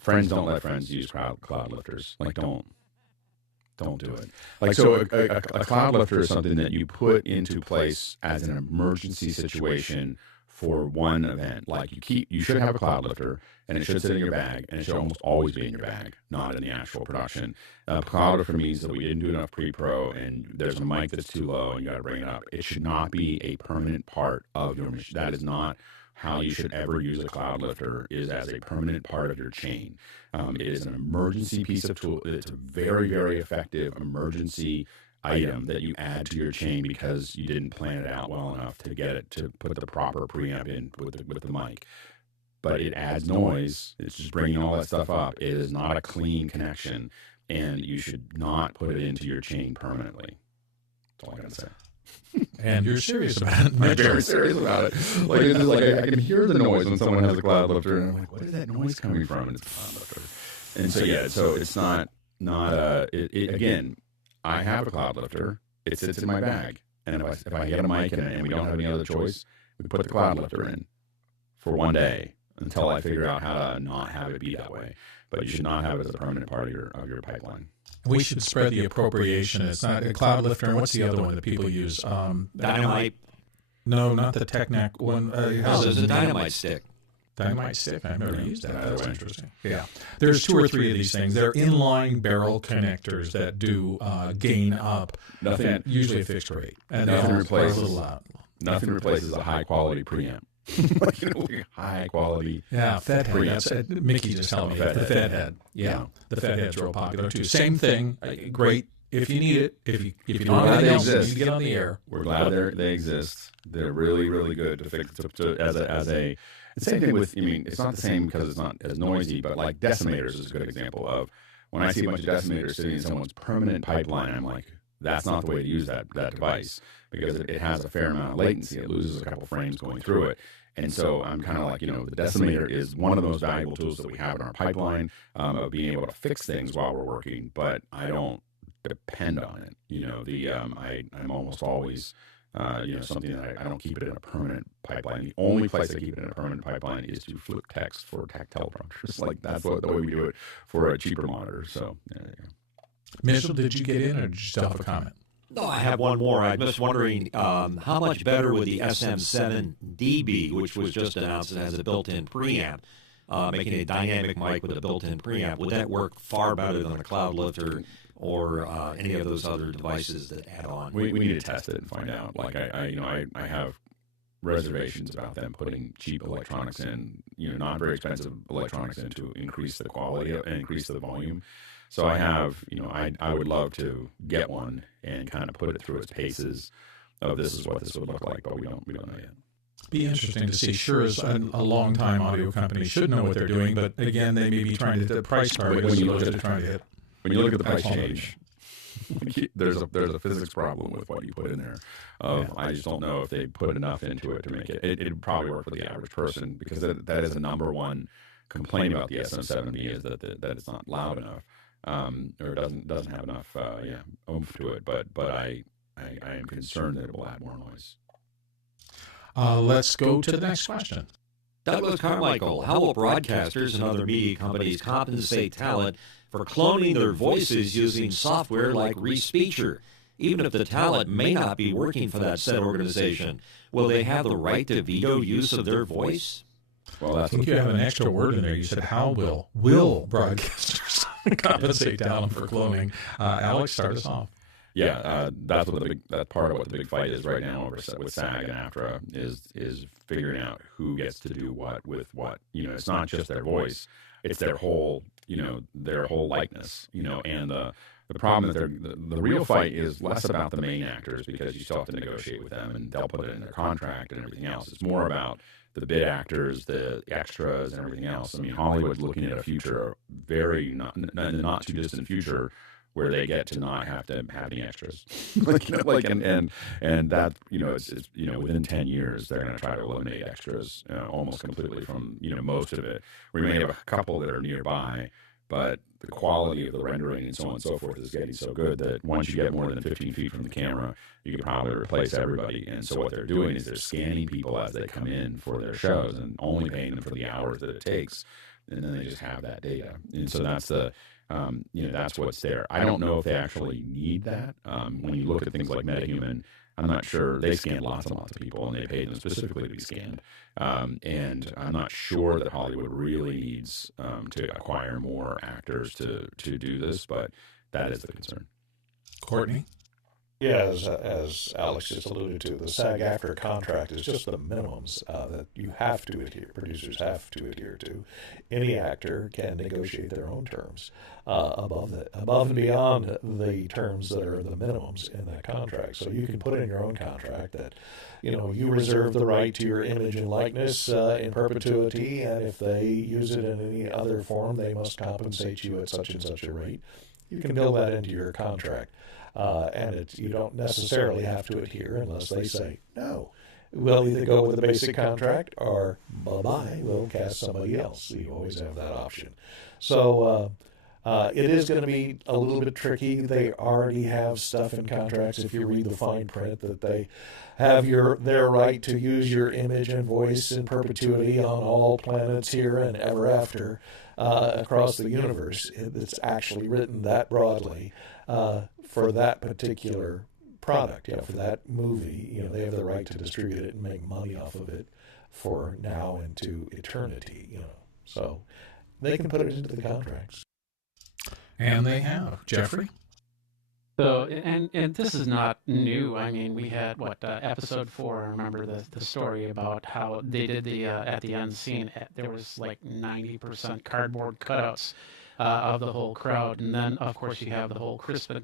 Friends, don't let friends use cloud lifters. Like, don't do it. Like, so a cloud lifter is something that you put into place as an emergency situation for one event. Like, you should have a cloud lifter, and it should sit in your bag, and it should almost always be in your bag, not in the actual production. Cloud lifter means that we didn't do enough pre-pro, and there's a mic that's too low, and you got to bring it up. It should not be a permanent part of your machine. That is not how you should ever use a cloud lifter, is as a permanent part of your chain. It is an emergency piece of tool. It's a very, very effective emergency item that you add to your chain because you didn't plan it out well enough to get it to put the proper preamp in with the mic. But it adds noise. It's just bringing all that stuff up. It is not a clean connection, and you should not put it into your chain permanently. That's all I got to say. And you're serious about it. I'm very serious about it. Like, it's just like I can hear the noise when someone has a cloud lifter, and I'm like, what is that noise coming from? And it's a cloud lifter. And so, yeah, so it's not again, I have a cloud lifter. It sits in my bag. And if I get a mic and we don't have any other choice, we put the cloud lifter in for one day until I figure out how to not have it be that way. But you should not have it as a permanent part of your pipeline. We should spread the appropriation. It's not a cloud lifter. And what's the other one that people use? Dynamite. No, not the Technac one. There's a dynamite stick. Dynamite stick? I've never used that. That's interesting. Yeah. There's 2 or 3 of these things. They're inline barrel connectors that do gain up. Nothing, usually a fixed rate. And nothing nothing replaces a high quality preamp. Like high quality. Yeah, Fed head. Mickey just told me the Fed head. Yeah, the Fed head's real popular too. Same thing. Great if you need it. If you don't have anything else, you need to get on the air. We're glad they exist. They're really, really good to fix as a. The same thing with. I mean, it's not the same because it's not as noisy, but like decimators is a good example of when I see a bunch of decimators sitting in someone's permanent pipeline. I'm like, that's not the way to use that device, because it has a fair amount of latency. It loses a couple frames going through it. And so I'm kind of like, the decimator is one of the most valuable tools that we have in our pipeline of being able to fix things while we're working, but I don't depend on it. I'm almost always, something that I don't keep it in a permanent pipeline. The only place I keep it in a permanent pipeline is to flip text for tactile teleprompters. Like, that's the way we do it for a cheaper monitor. So, there you go. Mitchell, did you get in, or did you still have a comment? No, I have one more. I'm just wondering how much better would the SM7D be, which was just announced and has a built-in preamp, making a dynamic mic with a built-in preamp. Would that work far better than a cloud lifter or any of those other devices that add on? We need to test it and find out. Like, I have reservations about them putting cheap electronics in, not very expensive electronics in to increase the quality and increase the volume. So I have, I would love to get one and kind of put it through its paces of this is what this would look like, but we don't know yet. Be interesting to see. Sure, as a long-time audio company should know what they're doing, but again, they may be trying to hit the price target when you look at trying to hit. When you look at the price change, there's a physics problem with what you put in there. I just don't know if they put enough into it to make it. It'd probably work for the average person, because that is the number one complaint about the SM7B is that it's not loud enough. Or doesn't have enough oomph to it, but I am concerned that it will add more noise. Let's go to the next question. Douglas Carmichael, how will broadcasters and other media companies compensate talent for cloning their voices using software like Respeecher, even if the talent may not be working for that said organization? Will they have the right to veto use of their voice? Well, I think you have an extra word in there. You said, how will broadcasters compensate talent for cloning? Alex, start us off. Yeah, that's part of what the big fight is right now with SAG and AFTRA is figuring out who gets to do what with what. It's not just their voice; it's their whole likeness. And the problem that the real fight is less about the main actors, because you still have to negotiate with them and they'll put it in their contract and everything else. It's more about the bit actors, the extras, and everything else. I mean, Hollywood's looking at a future, in the not too distant future, where they get to not have to have any extras. Like, and that, it's within 10 years, they're going to try to eliminate extras almost completely from, most of it. We may have a couple that are nearby, but the quality of the rendering and so on and so forth is getting so good that once you get more than 15 feet from the camera, you can probably replace everybody. And so what they're doing is they're scanning people as they come in for their shows and only paying them for the hours that it takes. And then they just have that data. And so that's that's what's there. I don't know if they actually need that. When you look at things like MetaHuman, I'm not sure. They scanned lots and lots of people, and they paid them specifically to be scanned. And I'm not sure that Hollywood really needs to acquire more actors to do this, but that is the concern. Courtney? Yeah, as Alex just alluded to, the SAG-AFTRA contract is just the minimums that you have to adhere, producers have to adhere to. Any actor can negotiate their own terms above and beyond the terms that are the minimums in that contract. So you can put in your own contract that, you reserve the right to your image and likeness in perpetuity, and if they use it in any other form, they must compensate you at such and such a rate. You can build that into your contract. And you don't necessarily have to adhere unless they say, no, we'll either go with the basic contract or bye-bye, we'll cast somebody else. So you always have that option. So it is going to be a little bit tricky. They already have stuff in contracts, if you read the fine print, that they have their right to use your image and voice in perpetuity on all planets here and ever after across the universe. It's actually written that broadly. For that particular product, for that movie, they have the right to distribute it and make money off of it for now into eternity, So they can put it into the contracts. And they have. Jeffrey? So, and this is not new. I mean, we had, episode 4, I remember the story about how they did the, at the end scene, there was like 90% cardboard cutouts of the whole crowd. And then, of course, you have the whole Crispin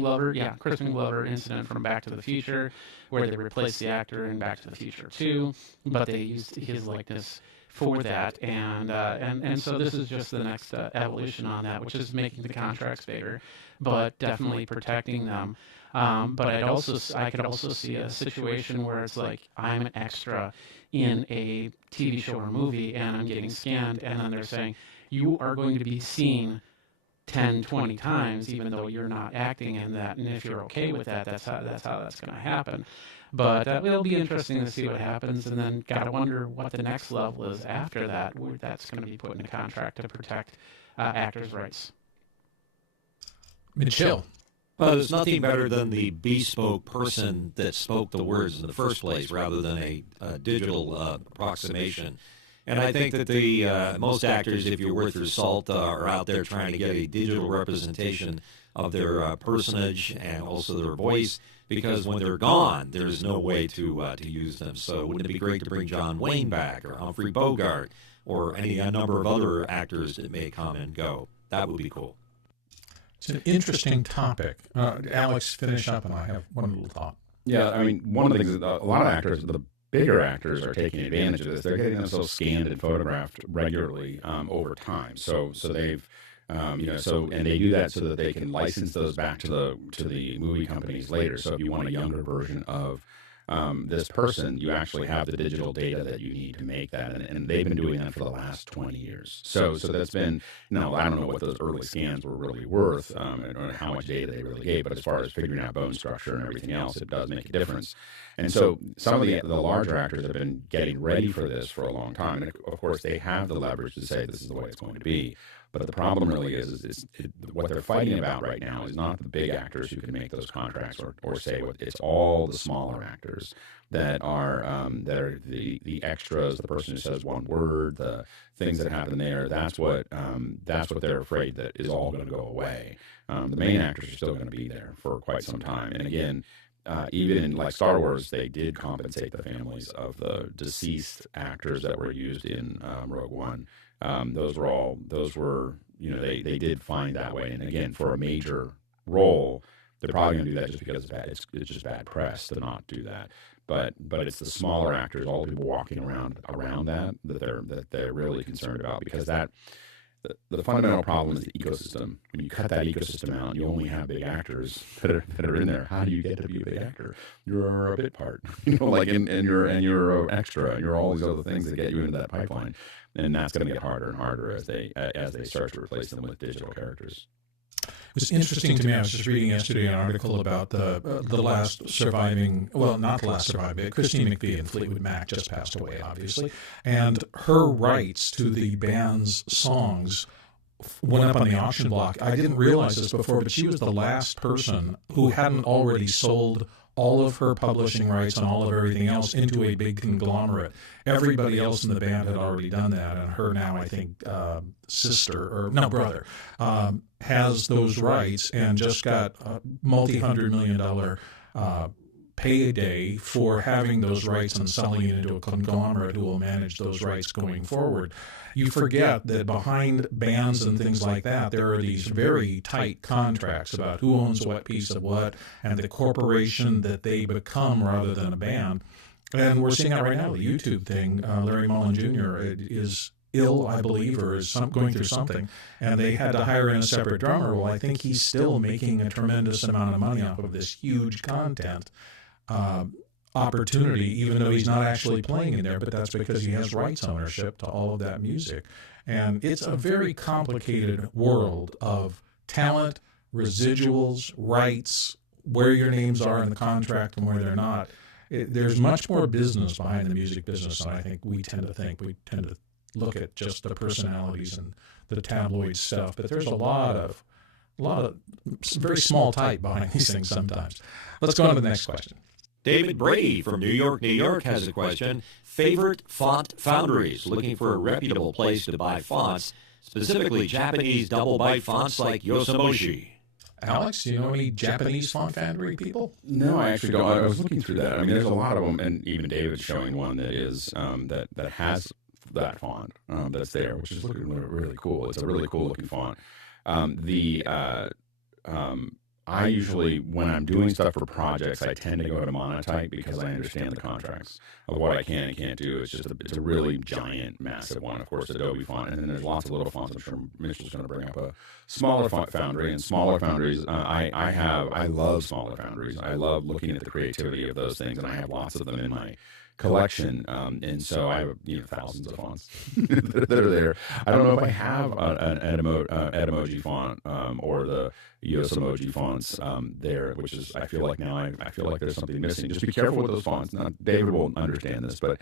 Glover incident from Back to the Future, where they replaced the actor in Back to the Future 2, but they used his likeness for that, and so this is just the next evolution on that, which is making the contracts bigger, but definitely protecting them. But I could also see a situation where it's like I'm an extra in a TV show or movie, and I'm getting scanned, and then they're saying you are going to be seen 10, 20 times, even though you're not acting in that. And if you're okay with that, that's how that's going to happen. But it'll be interesting to see what happens. And then got to wonder what the next level is after that, where that's going to be put in a contract to protect actors' rights. Mitchell. Well, there's nothing better than the bespoke person that spoke the words in the first place rather than a digital approximation. And I think that the most actors, if you're worth your salt, are out there trying to get a digital representation of their personage and also their voice, because when they're gone, there's no way to use them. So wouldn't it be great to bring John Wayne back, or Humphrey Bogart, or a number of other actors that may come and go? That would be cool. It's an interesting topic. Alex, finish up, and I have one little thought. Yeah, I mean, one of the things that a lot of actors, the bigger actors, are taking advantage of this. They're getting themselves scanned and photographed regularly over time. So they've, and they do that so that they can license those back to the movie companies later. So if you want a younger version of this person, you actually have the digital data that you need to make that, and they've been doing that for the last 20 years. So that's been, I don't know what those early scans were really worth, and how much data they really gave, but as far as figuring out bone structure and everything else, it does make a difference. And so some of the larger actors have been getting ready for this for a long time, and of course they have the leverage to say this is the way it's going to be. But the problem really is what they're fighting about right now is not the big actors who can make those contracts or say what, it's all the smaller actors that are the extras, the person who says one word, the things that happen there. That's what they're afraid that is all going to go away. The main actors are still going to be there for quite some time. And again, even in like Star Wars, they did compensate the families of the deceased actors that were used in Rogue One. Those were they did find that way. And again, for a major role, they're probably going to do that just because it's just bad press to not do that. But it's the smaller actors, all the people walking around that they're really concerned about, because that the fundamental problem is the ecosystem. When you cut that ecosystem out, you only have big actors that are in there. How do you get to be a big actor? You're a bit part, like and you're an extra. And you're all these other things that get you into that pipeline, and that's going to get harder and harder as they start to replace them with digital characters. It was interesting to me. I was just reading yesterday an article about the last surviving, well, not the last surviving, Christine McVie and Fleetwood Mac just passed away, obviously, and her rights to the band's songs went up on the auction block. I didn't realize this before, but she was the last person who hadn't already sold all of her publishing rights and all of everything else into a big conglomerate. Everybody else in the band had already done that, and her now, I think, brother, has those rights and just got a multi-$100 million payday for having those rights and selling it into a conglomerate who will manage those rights going forward. You forget that behind bands and things like that, there are these very tight contracts about who owns what piece of what and the corporation that they become rather than a band. And we're seeing that right now. The YouTube thing, Larry Mullen Jr. is ill, I believe, or is going through something, and they had to hire in a separate drummer. Well, I think he's still making a tremendous amount of money off of this huge content opportunity, even though he's not actually playing in there, but that's because he has rights ownership to all of that music. And it's a very complicated world of talent, residuals, rights, where your names are in the contract and where they're not. There's much more business behind the music business than I think we tend to think. We tend to look at just the personalities and the tabloid stuff, but there's a lot of very small type behind these things sometimes. Let's go on to the next question. David Brady from New York has a question. Favorite font foundries? Looking for a reputable place to buy fonts, specifically Japanese double-byte fonts like Yosemite. Alex, do you know any Japanese font foundry people? No, I actually don't. I was looking through that. I mean, there's a lot of them, and even David's showing one that is that has that font that's there, which is looking really cool. It's a really cool looking font. I usually, when I'm doing stuff for projects, I tend to go to Monotype because I understand the contracts of what I can and can't do. It's a really giant, massive one. Of course, Adobe font, and then there's lots of little fonts. I'm sure Mitchell's going to bring up a smaller font foundry, and smaller foundries. I love smaller foundries. I love looking at the creativity of those things, and I have lots of them in my collection, and so I have thousands of fonts that are there. I don't know if I have an Edimoji font or the Yosemite fonts there, which is I feel like there's something missing. Just be careful with those fonts. Now, David will understand this, but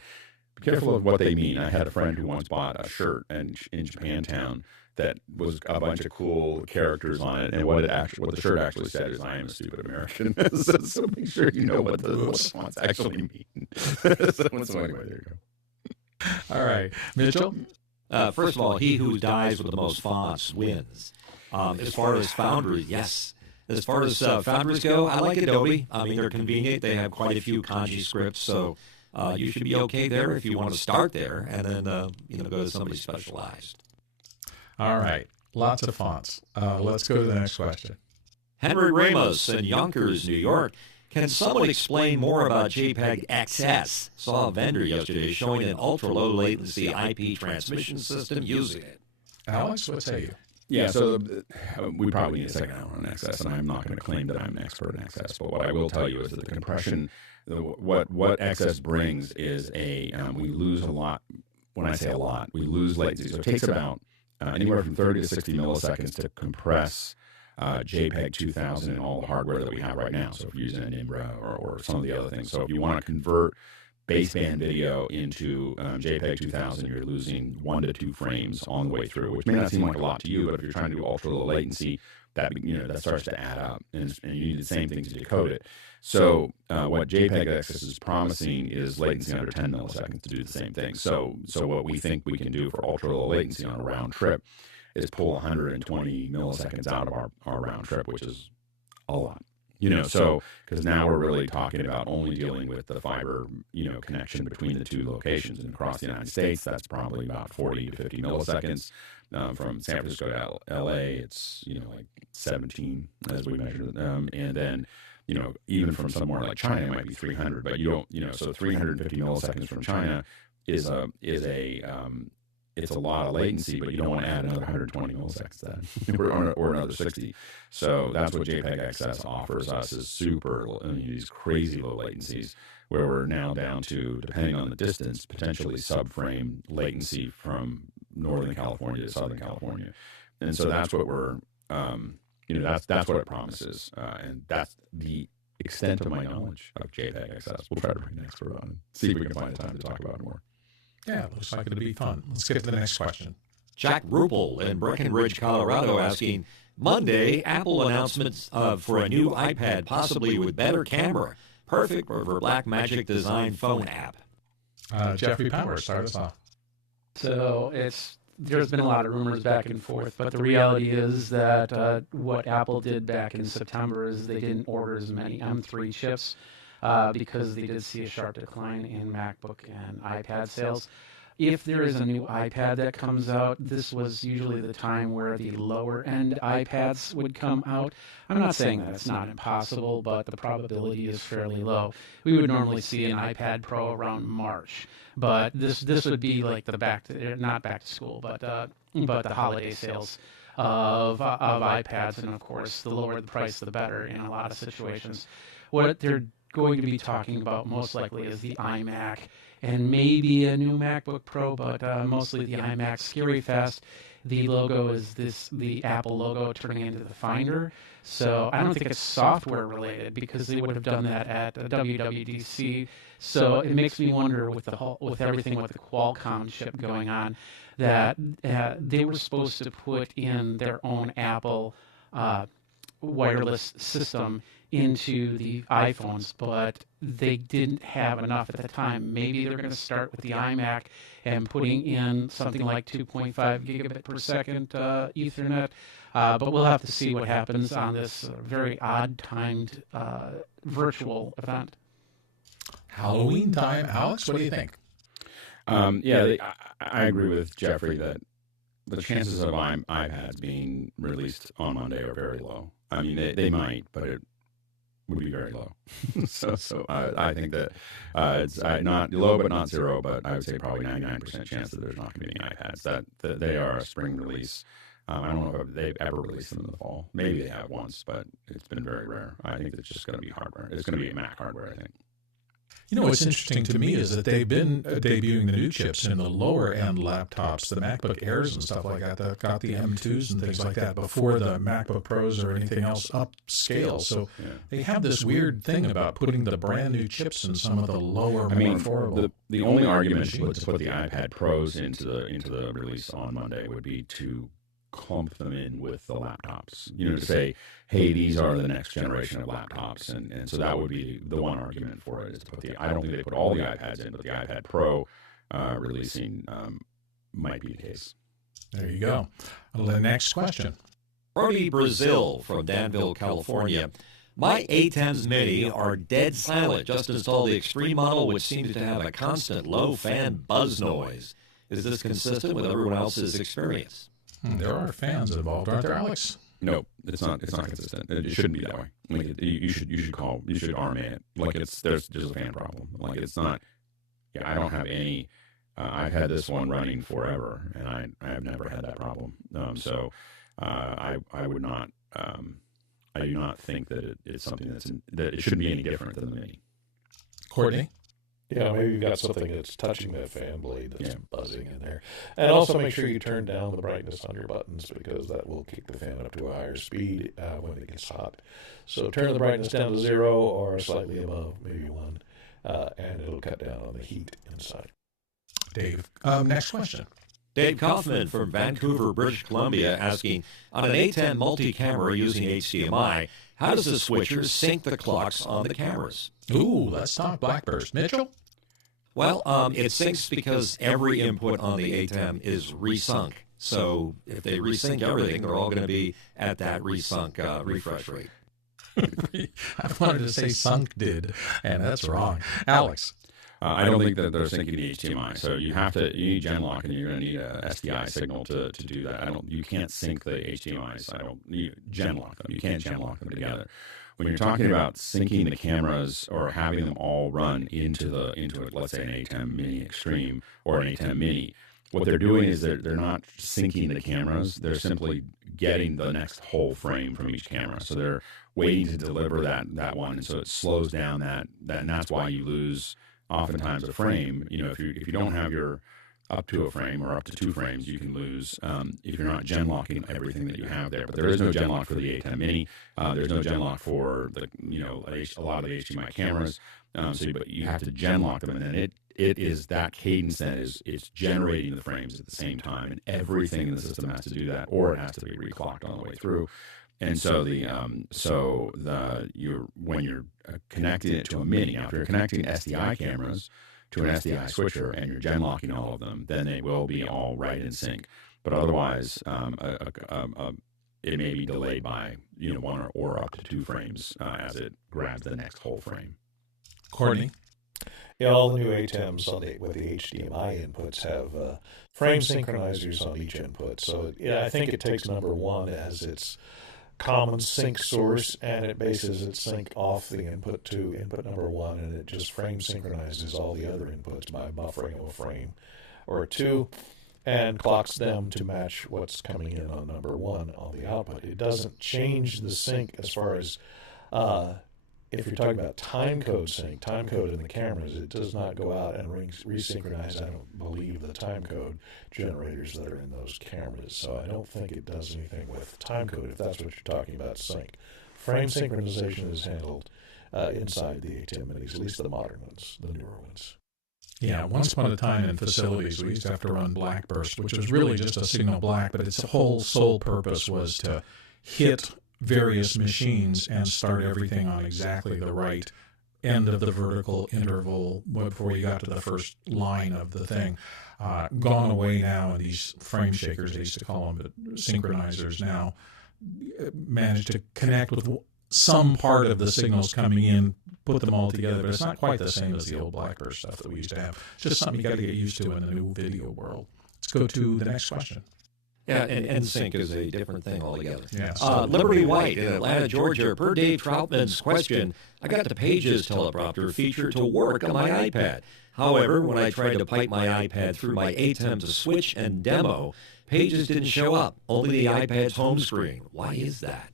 be careful of what they mean. I had a friend who once bought a shirt in Japantown that was a bunch of cool characters on it, and what the shirt actually said is, "I am a stupid American." so make sure you know what the fonts actually mean. so anyway, there you go. All right, Mitchell. First of all, he who dies with the most fonts wins. As far as foundries, yes. As far as foundries go, I like Adobe. I mean, they're convenient. They have quite a few kanji scripts, so you should be okay there if you want to start there, and then go to somebody specialized. All right, lots of fonts. Let's go to the next question. Henry Ramos in Yonkers, New York. Can someone explain more about JPEG XS? Saw a vendor yesterday showing an ultra-low latency IP transmission system using it. Alex, what say you? Yeah, so we probably need a second hour on XS, and I'm not going to claim that I'm an expert in XS, but what I will tell you is that the compression, what XS brings is we lose a lot. When I say a lot, we lose latency. So it takes about anywhere from 30 to 60 milliseconds to compress JPEG 2000 and all the hardware that we have right now. So if you're using an Nimbra or some of the other things. So if you want to convert baseband video into JPEG 2000, you're losing 1 to 2 frames on the way through, which may not seem like a lot to you, but if you're trying to do ultra low latency, that starts to add up, and you need the same thing to decode it. So what JPEG XS is promising is latency under 10 milliseconds to do the same thing. So what we think we can do for ultra low latency on a round trip is pull 120 milliseconds out of our round trip, which is a lot. So because now we're really talking about only dealing with the fiber, connection between the two locations, and across the United States, that's probably about 40 to 50 milliseconds. From San Francisco to LA, it's like 17 as we measure it, and then even from somewhere like China, it might be 300, but you don't, so 350 milliseconds from China is a it's a lot of latency, but you don't want to add another 120 milliseconds to that, or another 60. So that's what JPEG XS offers us, is these crazy low latencies, where we're now down to, depending on the distance, potentially subframe latency from Northern California to Southern California. And so that's what we're, that's what it promises. And that's the extent of my knowledge of JPEG XS. We'll try to bring an expert on and see if we can find the time to talk about it more. Yeah, it looks like it'll be fun. Let's get to the next question. Jack Rupel in Breckenridge, Colorado, asking, Monday, Apple announcements for a new iPad, possibly with better camera, perfect for Blackmagic design phone app. Jeffrey Powers, start us off. So there's been a lot of rumors back and forth, but the reality is that what Apple did back in September is they didn't order as many M3 chips because they did see a sharp decline in MacBook and iPad sales. If there is a new iPad that comes out, this was usually the time where the lower-end iPads would come out. I'm not saying that it's not impossible, but the probability is fairly low. We would normally see an iPad Pro around March, but this would be like the not back to school, but the holiday sales of iPads, and of course, the lower the price, the better in a lot of situations. What they're going to be talking about most likely is the iMac and maybe a new MacBook Pro, but mostly the iMac. Scary fast. The logo is the Apple logo turning into the Finder. So I don't think it's software related, because they would have done that at WWDC. So it makes me wonder, with everything with the Qualcomm chip going on, that they were supposed to put in their own Apple wireless system into the iPhones, but they didn't have enough at the time. Maybe they're going to start with the iMac and putting in something like 2.5 gigabit per second Ethernet, but we'll have to see what happens on this very odd-timed virtual event. Halloween time. Alex, what do you think? I agree with Jeffrey that the chances of iPads being released on Monday are very low. I mean, they might, but it would be very low. so I think that it's not low, but not zero. But I would say probably 99% chance that there's not going to be any iPads. That they are a spring release. I don't know if they've ever released them in the fall. Maybe they have once, but it's been very rare. I think it's just going to be hardware. It's going to be Mac hardware, I think. You know, what's interesting to me is that they've been debuting the new chips in the lower-end laptops, the MacBook Airs and stuff like that, that got the M2s and things like that before the MacBook Pros or anything else upscale. So they have this weird thing about putting the brand-new chips in some of the lower, more affordable. The only argument to put the iPad Pros into the release on Monday would be to clump them in with the laptops, to say, hey, these are the next generation of laptops, and so that would be the one argument for it, is to put I don't think they put all the iPads in, but the iPad Pro releasing might be the case. There you go. The next question. Brody Brazil from Danville, California. My A10s Mini are dead silent. Just installed the Extreme model, which seems to have a constant low fan buzz noise. Is this consistent with everyone else's experience? There are fans involved, aren't there, Alex? No, it's not consistent. It shouldn't be that way. Like you should RMA it. Like there's a fan problem. Like it's not. Yeah, I don't have any. I've had this one running forever, and I have never had that problem. So I would not. I do not think that it's something that it shouldn't be any different than the Mini. Courtney? Yeah, maybe you've got something that's touching that fan blade that's buzzing in there. And also make sure you turn down the brightness on your buttons, because that will kick the fan up to a higher speed when it gets hot. So turn the brightness down to 0 or slightly above, maybe 1, and it'll cut down on the heat inside. Dave, next question. Dave Kaufman from Vancouver, British Columbia, asking, on an A10 multi-camera using HDMI, how does the switcher sync the clocks on the cameras? Ooh, let's talk Blackburst. Mitchell? Well, it syncs because every input on the A10 is resync. So if they resync everything, they're all going to be at that resync refresh rate. I wanted to say sunk did, and that's wrong. Alex? I don't think that they're syncing the HDMI. So you need Genlock, and you're going to need a SDI signal to do that. You can't sync the HDMIs. You Genlock them. You can't Genlock them together. When you're talking about syncing the cameras or having them all run into let's say an A10 Mini Extreme or an A10 Mini, what they're doing is they're not syncing the cameras. They're simply getting the next whole frame from each camera. So they're waiting to deliver that one, and so it slows down that, and that's why you lose oftentimes a frame. If you don't have your up to a frame or up to 2 frames, you can lose if you're not gen locking everything that you have there. But there is no gen lock for the A10 Mini. There's no gen lock for a lot of the HDMI cameras. But you have to gen lock them, and then it is that cadence that it's generating the frames at the same time, and everything in the system has to do that, or it has to be reclocked on the way through. And so when you're connecting it to a Mini, after you're connecting SDI cameras to an SDI switcher and you're gen locking all of them, then they will be all right in sync. But otherwise, it may be delayed by 1 or up to 2 frames as it grabs the next whole frame. Courtney? Yeah, all the new ATEMs with the HDMI inputs have frame synchronizers on each input. So I think it takes number 1 as its common sync source, and it bases its sync off the input to input number 1, and it just frame synchronizes all the other inputs by buffering a frame or 2 and clocks them to match what's coming in on number 1 on the output. It doesn't change the sync as far as if you're talking about time code sync, time code in the cameras, it does not go out and resynchronize, I don't believe, the time code generators that are in those cameras. So I don't think it does anything with time code, if that's what you're talking about, sync. Frame synchronization is handled inside the ATEM Minis, at least the modern ones, the newer ones. Yeah, once upon a time in facilities, we used to have to run blackburst, which was really just a signal black, but its whole sole purpose was to hit various machines and start everything on exactly the right end of the vertical interval before you got to the first line of the thing. Gone away now, and these frame shakers, they used to call them, but synchronizers now, manage to connect with some part of the signals coming in, put them all together, but it's not quite the same as the old blackburst stuff that we used to have. It's just something you got to get used to in the new video world. Let's go to the next question. Yeah, and NSYNC is a different thing altogether. Yeah. Liberty White in Atlanta, Georgia. Per Dave Troutman's question, I got the Pages teleprompter feature to work on my iPad. However, when I tried to pipe my iPad through my ATEM to switch and demo, Pages didn't show up, only the iPad's home screen. Why is that?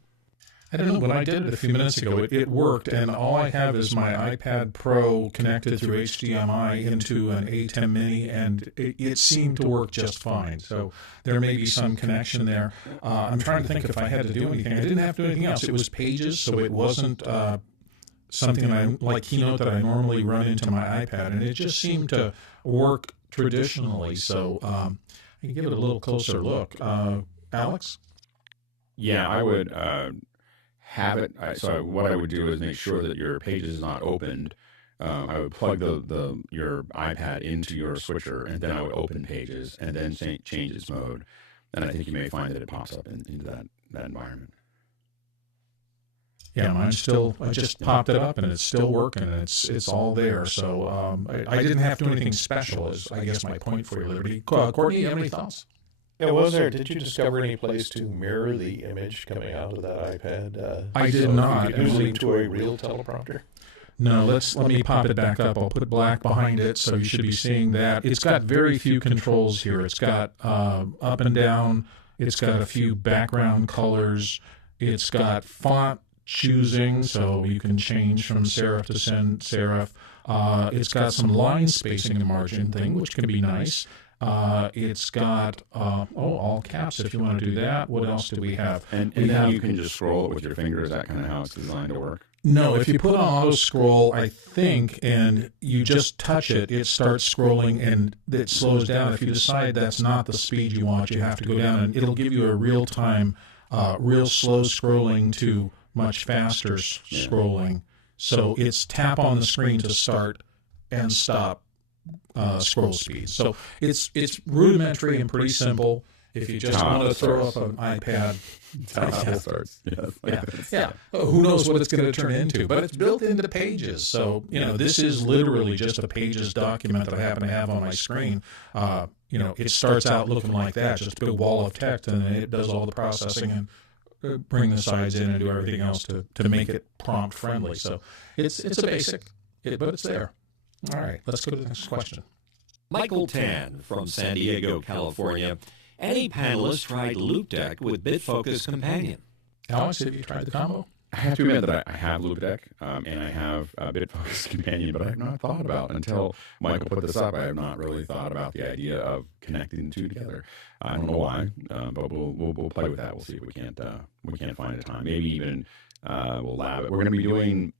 I don't know. When I did it a few minutes ago, it worked, and all I have is my iPad Pro connected through HDMI into an A10 Mini, and it seemed to work just fine. So there may be some connection there. I'm trying to think if I had to do anything. I didn't have to do anything else. It was Pages, so it wasn't something like Keynote that I normally run into my iPad, and it just seemed to work traditionally. So I can give it a little closer look. Alex? Yeah, I would have it. So what I would do is make sure that your Pages is not opened. I would plug your iPad into your switcher, and then I would open Pages and then change its mode. And I think you may find that it pops up into that environment. Yeah, mine's still. I just popped it up, and it's still working, and it's all there. So I didn't have to do anything special. Is I guess my point for you, Liberty. Courtney, you have any thoughts? Yeah, did you discover any place to mirror the image coming out of that iPad? I did not. Using to a real teleprompter? No, let me pop it back up. I'll put black behind it, so you should be seeing that. It's got very few controls here. It's got up and down. It's got a few background colors. It's got font choosing, so you can change from serif to serif. It's got some line spacing and margin thing, which can be nice. It's got all caps if you want to do that. What else do we have? And you can just scroll it with your finger. Is that kind of how it's designed to work? No, if you put on auto scroll, I think, and you just touch it, it starts scrolling and it slows down. If you decide that's not the speed you want, you have to go down, and it'll give you a real-time, real slow scrolling to much faster scrolling. So it's tap on the screen to start and stop scroll speed. So it's rudimentary and pretty simple. If you just want to throw up an iPad, who knows what it's going to turn into? But it's built into Pages, so this is literally just a Pages document that I happen to have on my screen. It starts out looking like that, just a big wall of text, and then it does all the processing and bring the sides in and do everything else to make it prompt friendly. So it's a basic, but it's there. All right, let's go to the next question. Michael Tan from San Diego, California. Any panelist tried LoopDeck with BitFocus Companion? Alex, have you tried the combo? I have to admit that I have LoopDeck and I have BitFocus Companion, but I have not thought about until Michael put this up. I have not really thought about the idea of connecting the two together. I don't know why, but we'll play with that. We'll see if we can't find a time. Maybe even we'll lab it. We're going to be doing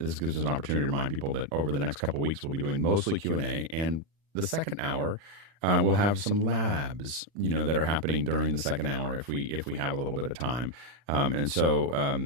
this gives us an opportunity to remind people that over the next couple of weeks we'll be doing mostly Q&A, and the second hour we'll have some labs, that are happening during the second hour if we have a little bit of time. And so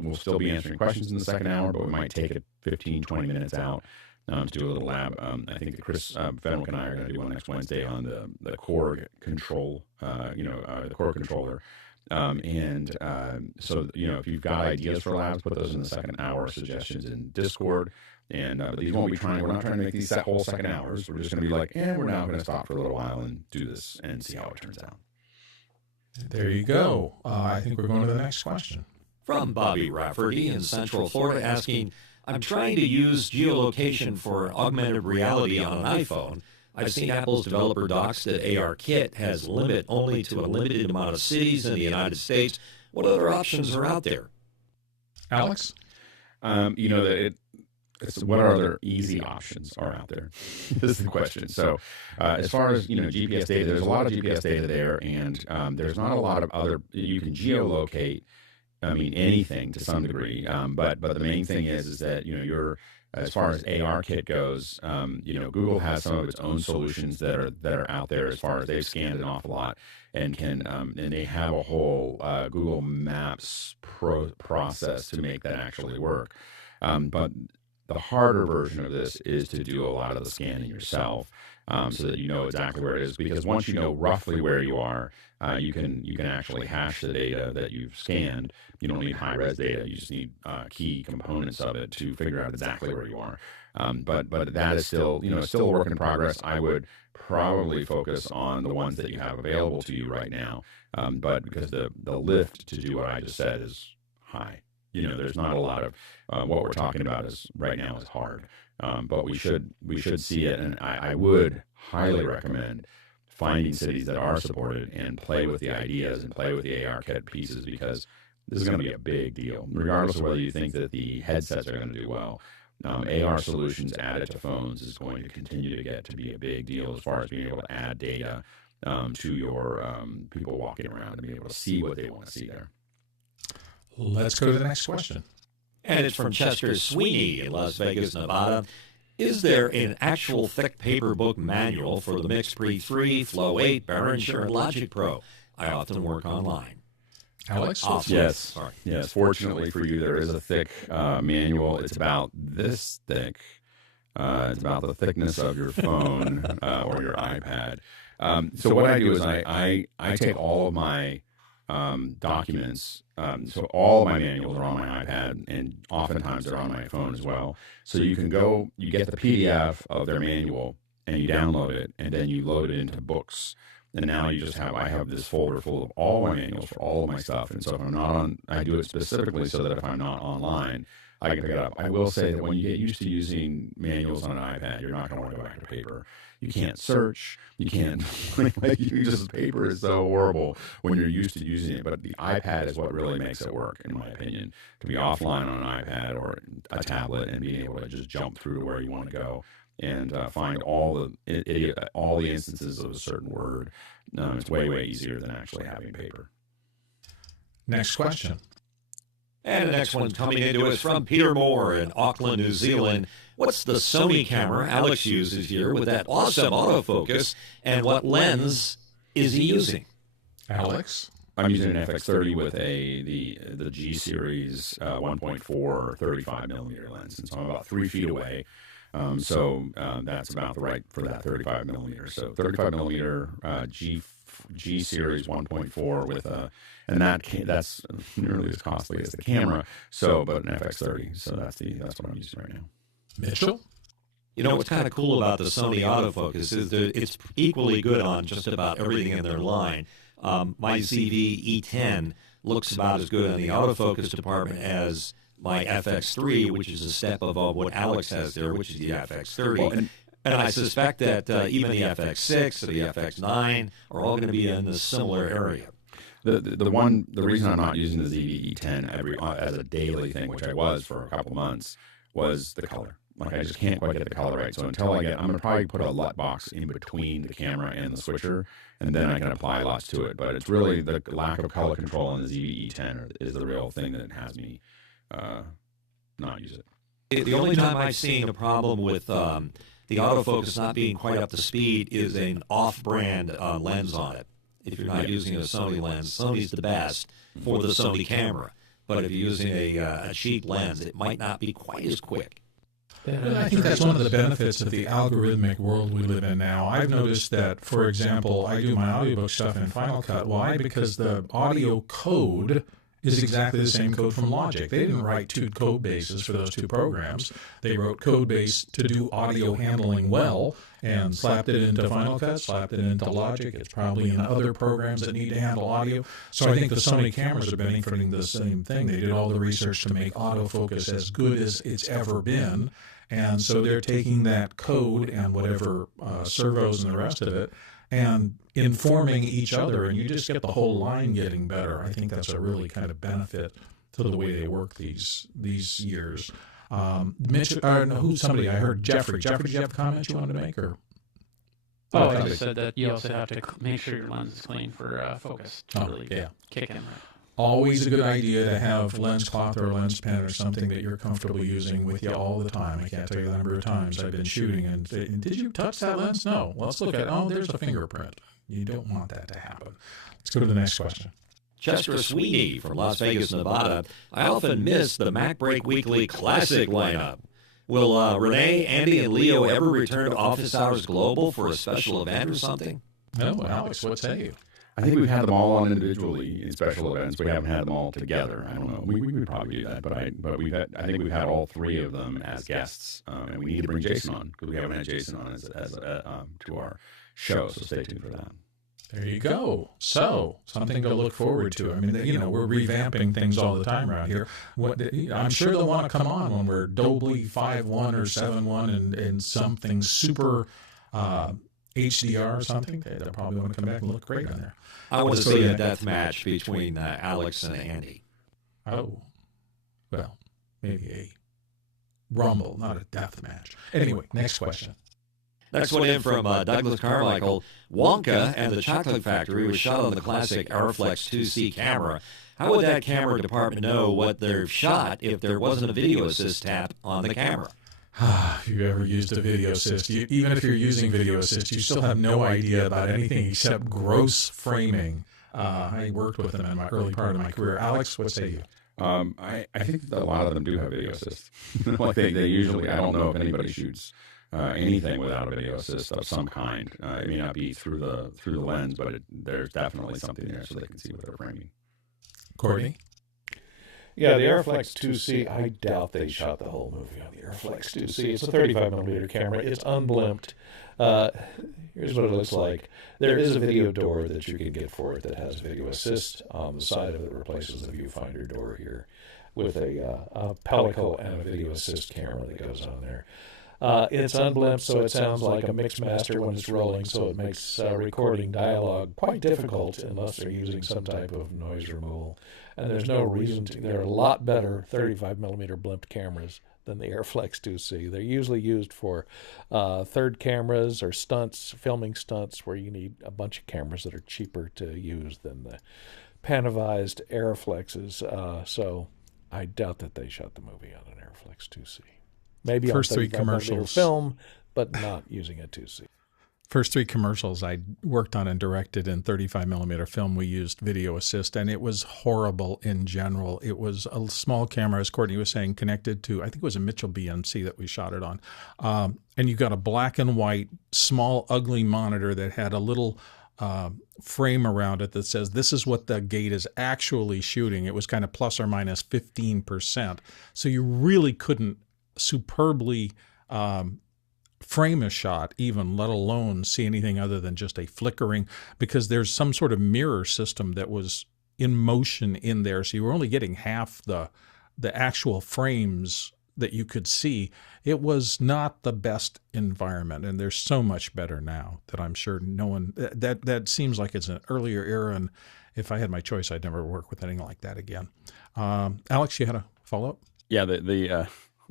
we'll still be answering questions in the second hour, but we might take it 15, 20 minutes out to do a little lab. I think that Chris Fenwick and I are going to do one next Wednesday on the core control, the core controller. So if you've got ideas for labs, put those in the second hour, suggestions in Discord. And but these won't be we're not trying to make these whole second hours. We're just going to be like, we're now going to stop for a little while and do this and see how it turns out. There you go. I think we're going to the next question. From Bobby Rafferty in Central Florida asking, I'm trying to use geolocation for augmented reality on an iPhone. I've seen Apple's developer docs that ARKit has limit only to a limited amount of cities in the United States. What other options are out there? Alex? What other easy options are out there? This is the question. So as far as, GPS data, there's a lot of GPS data there, and there's not a lot of other, you can geolocate, anything to some degree. But the main thing is that, as far as ARKit goes, Google has some of its own solutions that are out there as far as they've scanned an awful lot and and they have a whole Google Maps process to make that actually work. But the harder version of this is to do a lot of the scanning yourself, so that you know exactly where it is. Because once you know roughly where you are, you can actually hash the data that you've scanned. You don't need high-res data. You just need key components of it to figure out exactly where you are. But that is still still a work in progress. I would probably focus on the ones that you have available to you right now. But because the lift to do what I just said is high. There's not a lot of what we're talking about right now is hard, but we should see it, and I would highly recommend finding cities that are supported and play with the ideas and play with the ARKit pieces, because this is going to be a big deal, regardless of whether you think that the headsets are going to do well. AR solutions added to phones is going to continue to get to be a big deal as far as being able to add data to your people walking around and being able to see what they want to see there. Let's go to the next question. And it's from Chester Sweeney in Las Vegas, Nevada. Is there an actual thick paper book manual for the MixPre 3, Flow 8, Behringer, and Logic Pro? I often work online. Alex? Yes. Sorry. Yes. Fortunately for you, there is a thick manual. It's about this thick. It's about the thickness of your phone or your iPad. So what I do is I take all of my documents. So all of my manuals are on my iPad, and oftentimes they're on my phone as well. So you can you get the PDF of their manual, and you download it, and then you load it into books. And now I have this folder full of all my manuals for all of my stuff. And so if I'm not I do it specifically so that if I'm not online, I can pick it up. I will say that when you get used to using manuals on an iPad, you're not going to want to go back to paper. You can't search. You can't, paper is so horrible when you're used to using it. But the iPad is what really makes it work, in my opinion, to be offline on an iPad or a tablet and being able to just jump through to where you want to go and find all the instances of a certain word. It's way, way easier than actually having paper. Next question. And the next one's coming into us from Peter Moore in Auckland, New Zealand. What's the Sony camera Alex uses here with that awesome autofocus, and what lens is he using? Alex? I'm using an FX30 with the G series 1.4 35 millimeter lens, and so I'm about 3 feet away. So that's about the right for that 35 millimeter. So 35 millimeter G series 1.4 with that's nearly as costly as the camera. So, but an FX30. So that's what I'm using right now. Mitchell? What's kind of cool about the Sony autofocus is that it's equally good on just about everything in their line. My ZV E10 looks about as good in the autofocus department as my FX3, which is a step above what Alex has there, which is the FX30. And I suspect that even the FX6 or the FX9 are all going to be in a similar area. The reason I'm not using the ZVE10 as a daily thing, which I was for a couple months, was the color. Like I just can't quite get the color right. So until I'm gonna probably put a LUT box in between the camera and the switcher, and then I can apply lots to it. But it's really the lack of color control in the ZVE10 is the real thing that has me not use it. The only time I've seen a problem with the autofocus not being quite up to speed is an off-brand lens on it. If you're not using a Sony lens, Sony's the best for the Sony camera. But if you're using a cheap lens, it might not be quite as quick. Well, I think that's one of the benefits of the algorithmic world we live in now. I've noticed that, for example, I do my audiobook stuff in Final Cut. Why? Because the audio code is exactly the same code from Logic. They didn't write two code bases for those two programs. They wrote code base to do audio handling well and slapped it into Final Cut, slapped it into Logic. It's probably in other programs that need to handle audio. So I think the Sony cameras are benefiting the same thing. They did all the research to make autofocus as good as it's ever been. And so they're taking that code and whatever servos and the rest of it and informing each other, and you just get the whole line getting better. I think that's a really kind of benefit to the way they work these years. Mitch, somebody I heard, Jeffrey. Jeffrey, did you have a comment you wanted to make? Or? Oh, I just said that you also have to make sure your lens is clean for focus to really kick in right. Always a good idea to have lens cloth or a lens pen or something that you're comfortable using with you all the time. I can't tell you the number of times I've been shooting and did you touch that lens? No. Well, let's look at it. Oh, there's a fingerprint. You don't want that to happen. Let's go to the next question. Chester Sweeney from Las Vegas, Nevada. I often miss the MacBreak Weekly Classic lineup. Will Renee, Andy, and Leo ever return to Office Hours Global for a special event or something? No, Alex, what say you? I think we've had them all on individually in special events. We haven't had them all together. I don't know. We would probably do that, but I think we've had all three of them as guests, and we need to bring Jason on because we haven't had Jason on to our show. So stay tuned for that. There you go. So something to look forward to. I mean, we're revamping things all the time around here. I'm sure they'll want to come on when we're Dolby 5.1 or 7.1 and something super HDR or something. They'll probably want to come back and look great on there. I want to see a death match between Alex and Andy. Oh, well, maybe a rumble, not a death match. Anyway, next question. Next one in from Douglas Carmichael. Wonka and the Chocolate Factory was shot on the classic Airflex 2C camera. How would that camera department know what they've shot if there wasn't a video assist tab on the camera? If you've ever used a video assist, even if you're using video assist, you still have no idea about anything except gross framing. I worked with them in my early part of my career. Alex, what say you? I think that a lot of them do have video assist. Like they usually, I don't know if anybody shoots anything without a video assist of some kind. It may not be through the lens, but there's definitely something there so they can see what they're framing. Courtney? Yeah, the Airflex 2C, I doubt they shot the whole movie on the Airflex 2C. It's a 35mm camera. It's unblimped. Here's what it looks like. There is a video door that you can get for it that has video assist on the side of it. Replaces the viewfinder door here with a pellicle and a video assist camera that goes on there. It's unblimped, so it sounds like a mix master when it's rolling, so it makes recording dialogue quite difficult unless they're using some type of noise removal. And there's no reason to. There are a lot better 35mm blimped cameras than the Airflex 2C. They're usually used for third cameras or stunts, filming stunts, where you need a bunch of cameras that are cheaper to use than the Panavized Airflexes. So I doubt that they shot the movie on an Airflex 2C. Maybe First on three 35mm commercials. film, but not using a 2C. First three commercials I worked on and directed in 35mm film, we used video assist, and it was horrible in general. It was a small camera, as Courtney was saying, connected to, I think it was a Mitchell BNC that we shot it on. And you got a black and white, small, ugly monitor that had a little frame around it that says this is what the gate is actually shooting. It was kind of plus or minus 15%. So you really couldn't superbly frame a shot even, let alone see anything other than just a flickering, because there's some sort of mirror system that was in motion in there. So you were only getting half the actual frames that you could see. it was not the best environment, and there's so much better now that I'm sure no one that seems like it's an earlier era. And if I had my choice, I'd never work with anything like that again. Alex, you had a follow up? Yeah,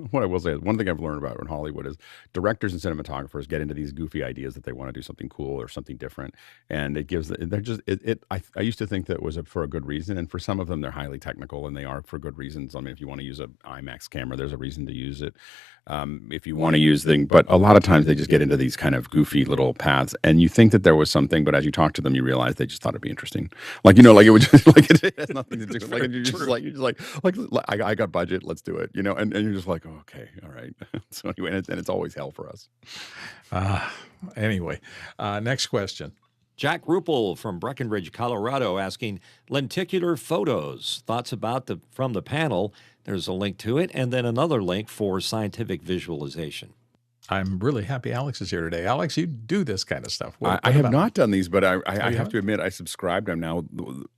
what I will say is one thing I've learned about in Hollywood is directors and cinematographers get into these goofy ideas that they want to do something cool or something different, and it gives they're just it. I used to think that it was for a good reason, and for some of them they're highly technical and they are for good reasons. I mean, if you want to use an IMAX camera, there's a reason to use it. If you want to use things, but a lot of times they just get into these kind of goofy little paths, and you think that there was something, but as you talk to them, you realize they just thought it'd be interesting. Like like it would just it has nothing to do. Like you're just like I got budget, let's do it. And you're just like, oh, okay, all right. So anyway, and it's always hell for us. Anyway, next question. Jack Ruppel from Breckenridge, Colorado, asking lenticular photos. Thoughts from the panel. There's a link to it, and then another link for scientific visualization. I'm really happy Alex is here today. Alex, you do this kind of stuff. I have not done these, but I have to admit I subscribed. I'm now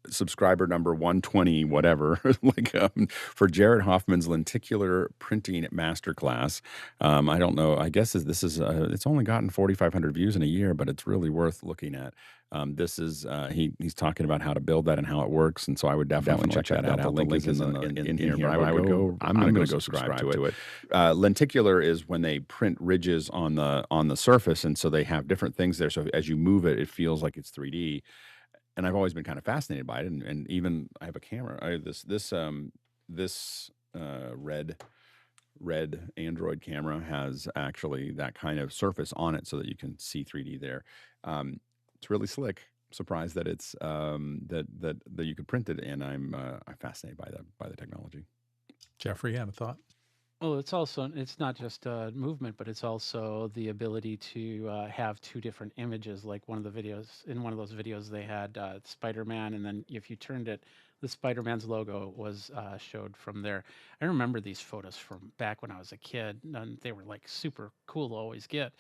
subscriber number 120, whatever, for Jared Hoffman's lenticular printing masterclass. I don't know. I guess it's only gotten 4,500 views in a year, but it's really worth looking at. This is he's talking about how to build that and how it works, and so I would definitely check that out. The link is in here, but I'm going to go subscribe to it. Lenticular is when they print ridges on the surface, and so they have different things there. So as you move it, it feels like it's 3D. And I've always been kind of fascinated by it, and even I have a camera. I have this red Android camera has actually that kind of surface on it, so that you can see 3D there. It's really slick. Surprised that it's that you could print it, and I'm fascinated by the technology. Jeffrey, you have a thought? Well, it's not just movement, but it's also the ability to have two different images. Like in one of those videos, they had Spider-Man, and then if you turned it, the Spider-Man's logo was showed from there. I remember these photos from back when I was a kid, and they were like super cool to always get.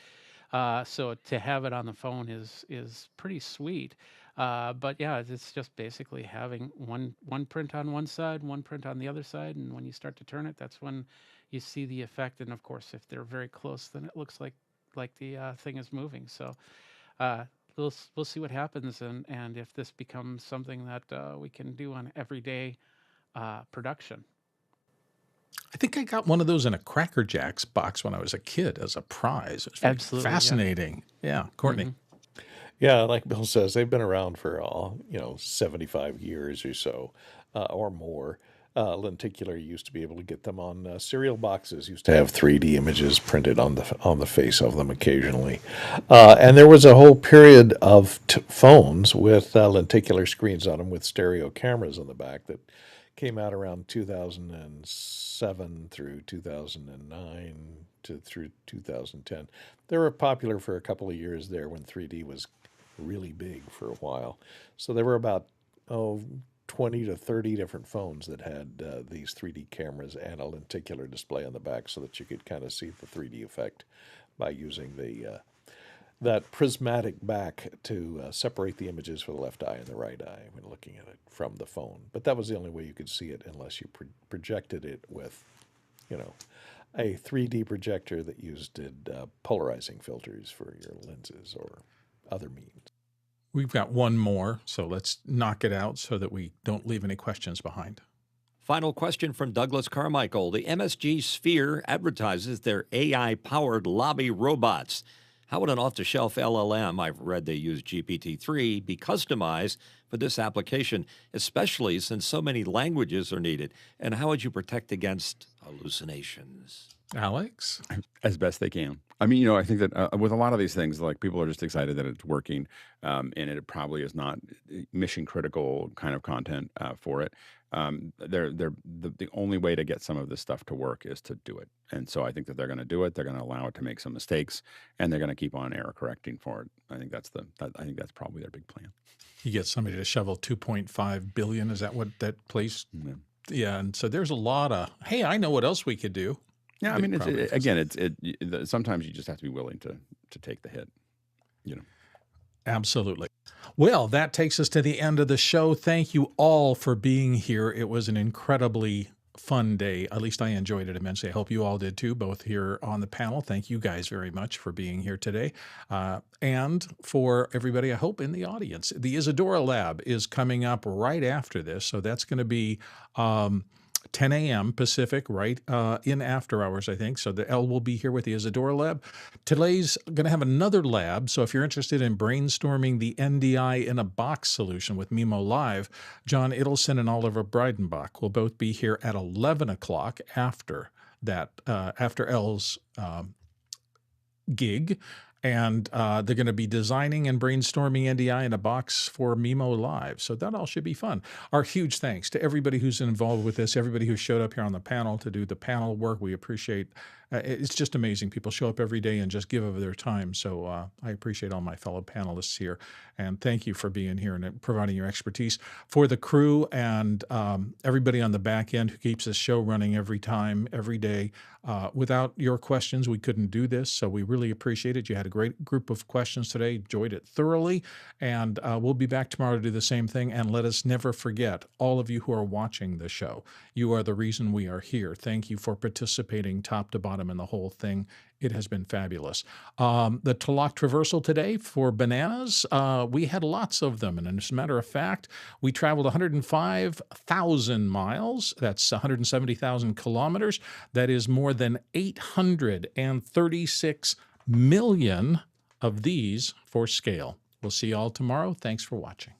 So to have it on the phone is pretty sweet. But yeah, it's just basically having one print on one side, one print on the other side, and when you start to turn it, that's when you see the effect. And of course, if they're very close, then it looks like the thing is moving. So we'll see what happens, and if this becomes something that we can do on everyday production. I think I got one of those in a Cracker Jacks box when I was a kid as a prize. It was Absolutely, yeah. Fascinating. Yeah, Courtney. Mm-hmm. Yeah, like Bill says, they've been around for 75 years or so, or more. Lenticular used to be able to get them on cereal boxes. Used to have 3D images printed on the face of them occasionally, and there was a whole period of phones with lenticular screens on them with stereo cameras on the back that came out around 2007 through 2009 through 2010. They were popular for a couple of years there when 3D was really big for a while. So there were about 20 to 30 different phones that had these 3D cameras and a lenticular display on the back, so that you could kind of see the 3D effect by using that prismatic back to separate the images for the left eye and the right eye when looking at it from the phone. But that was the only way you could see it, unless you projected it with, a 3D projector that used polarizing filters for your lenses or other means. We've got one more, so let's knock it out so that we don't leave any questions behind. Final question from Douglas Carmichael. The MSG Sphere advertises their AI-powered lobby robots. How would an off-the-shelf LLM, I've read they use GPT-3, be customized for this application, especially since so many languages are needed? And how would you protect against hallucinations? Alex? As best they can. I mean, I think that with a lot of these things, like, people are just excited that it's working, and it probably is not mission critical kind of content for it. The only way to get some of this stuff to work is to do it. And so I think that they're going to do it. They're going to allow it to make some mistakes, and they're going to keep on error correcting for it. I think that's probably their big plan. You get somebody to shovel $2.5 billion. Is that what that place? Yeah. Yeah. And so there's a lot of, hey, I know what else we could do. Yeah, I mean, sometimes you just have to be willing to take the hit, Absolutely. Well, that takes us to the end of the show. Thank you all for being here. It was an incredibly fun day. At least I enjoyed it immensely. I hope you all did too, both here on the panel. Thank you guys very much for being here today. And for everybody, I hope, in the audience. The Isadora Lab is coming up right after this. So that's going to be 10 a.m. Pacific, right in after hours, I think. So the L will be here with the Isadora Lab. Today's going to have another lab. So if you're interested in brainstorming the NDI in a box solution with Mimo Live, John Idelson and Oliver Breidenbach will both be here at 11 o'clock after that, after L's gig. And they're going to be designing and brainstorming NDI in a box for Mimo Live. So that all should be fun. Our huge thanks to everybody who's involved with this, everybody who showed up here on the panel to do the panel work. We appreciate it's just amazing. People show up every day and just give of their time. So I appreciate all my fellow panelists here. And thank you for being here and providing your expertise. For the crew and everybody on the back end who keeps this show running every time, every day. Without your questions, we couldn't do this. So we really appreciate it. You had a great group of questions today, enjoyed it thoroughly. And we'll be back tomorrow to do the same thing. And let us never forget, all of you who are watching the show, you are the reason we are here. Thank you for participating top to bottom in the whole thing. It has been fabulous. The Talak traversal today for bananas, we had lots of them. And as a matter of fact, we traveled 105,000 miles. That's 170,000 kilometers. That is more than 836 million of these for scale. We'll see you all tomorrow. Thanks for watching.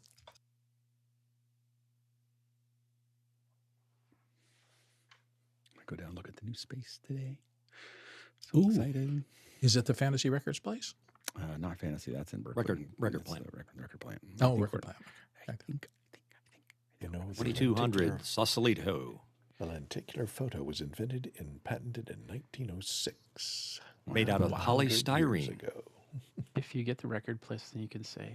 Go down and look at the new space today. Ooh. Excited. Is it the Fantasy Records place? Not fantasy. That's in Berkeley. Record plant. Record plant. Oh, record plant. I think. You know, the 2200 Sausalito. The lenticular photo was invented and patented in 1906. Made out of 100 years polystyrene. ago. If you get the record place, then you can say,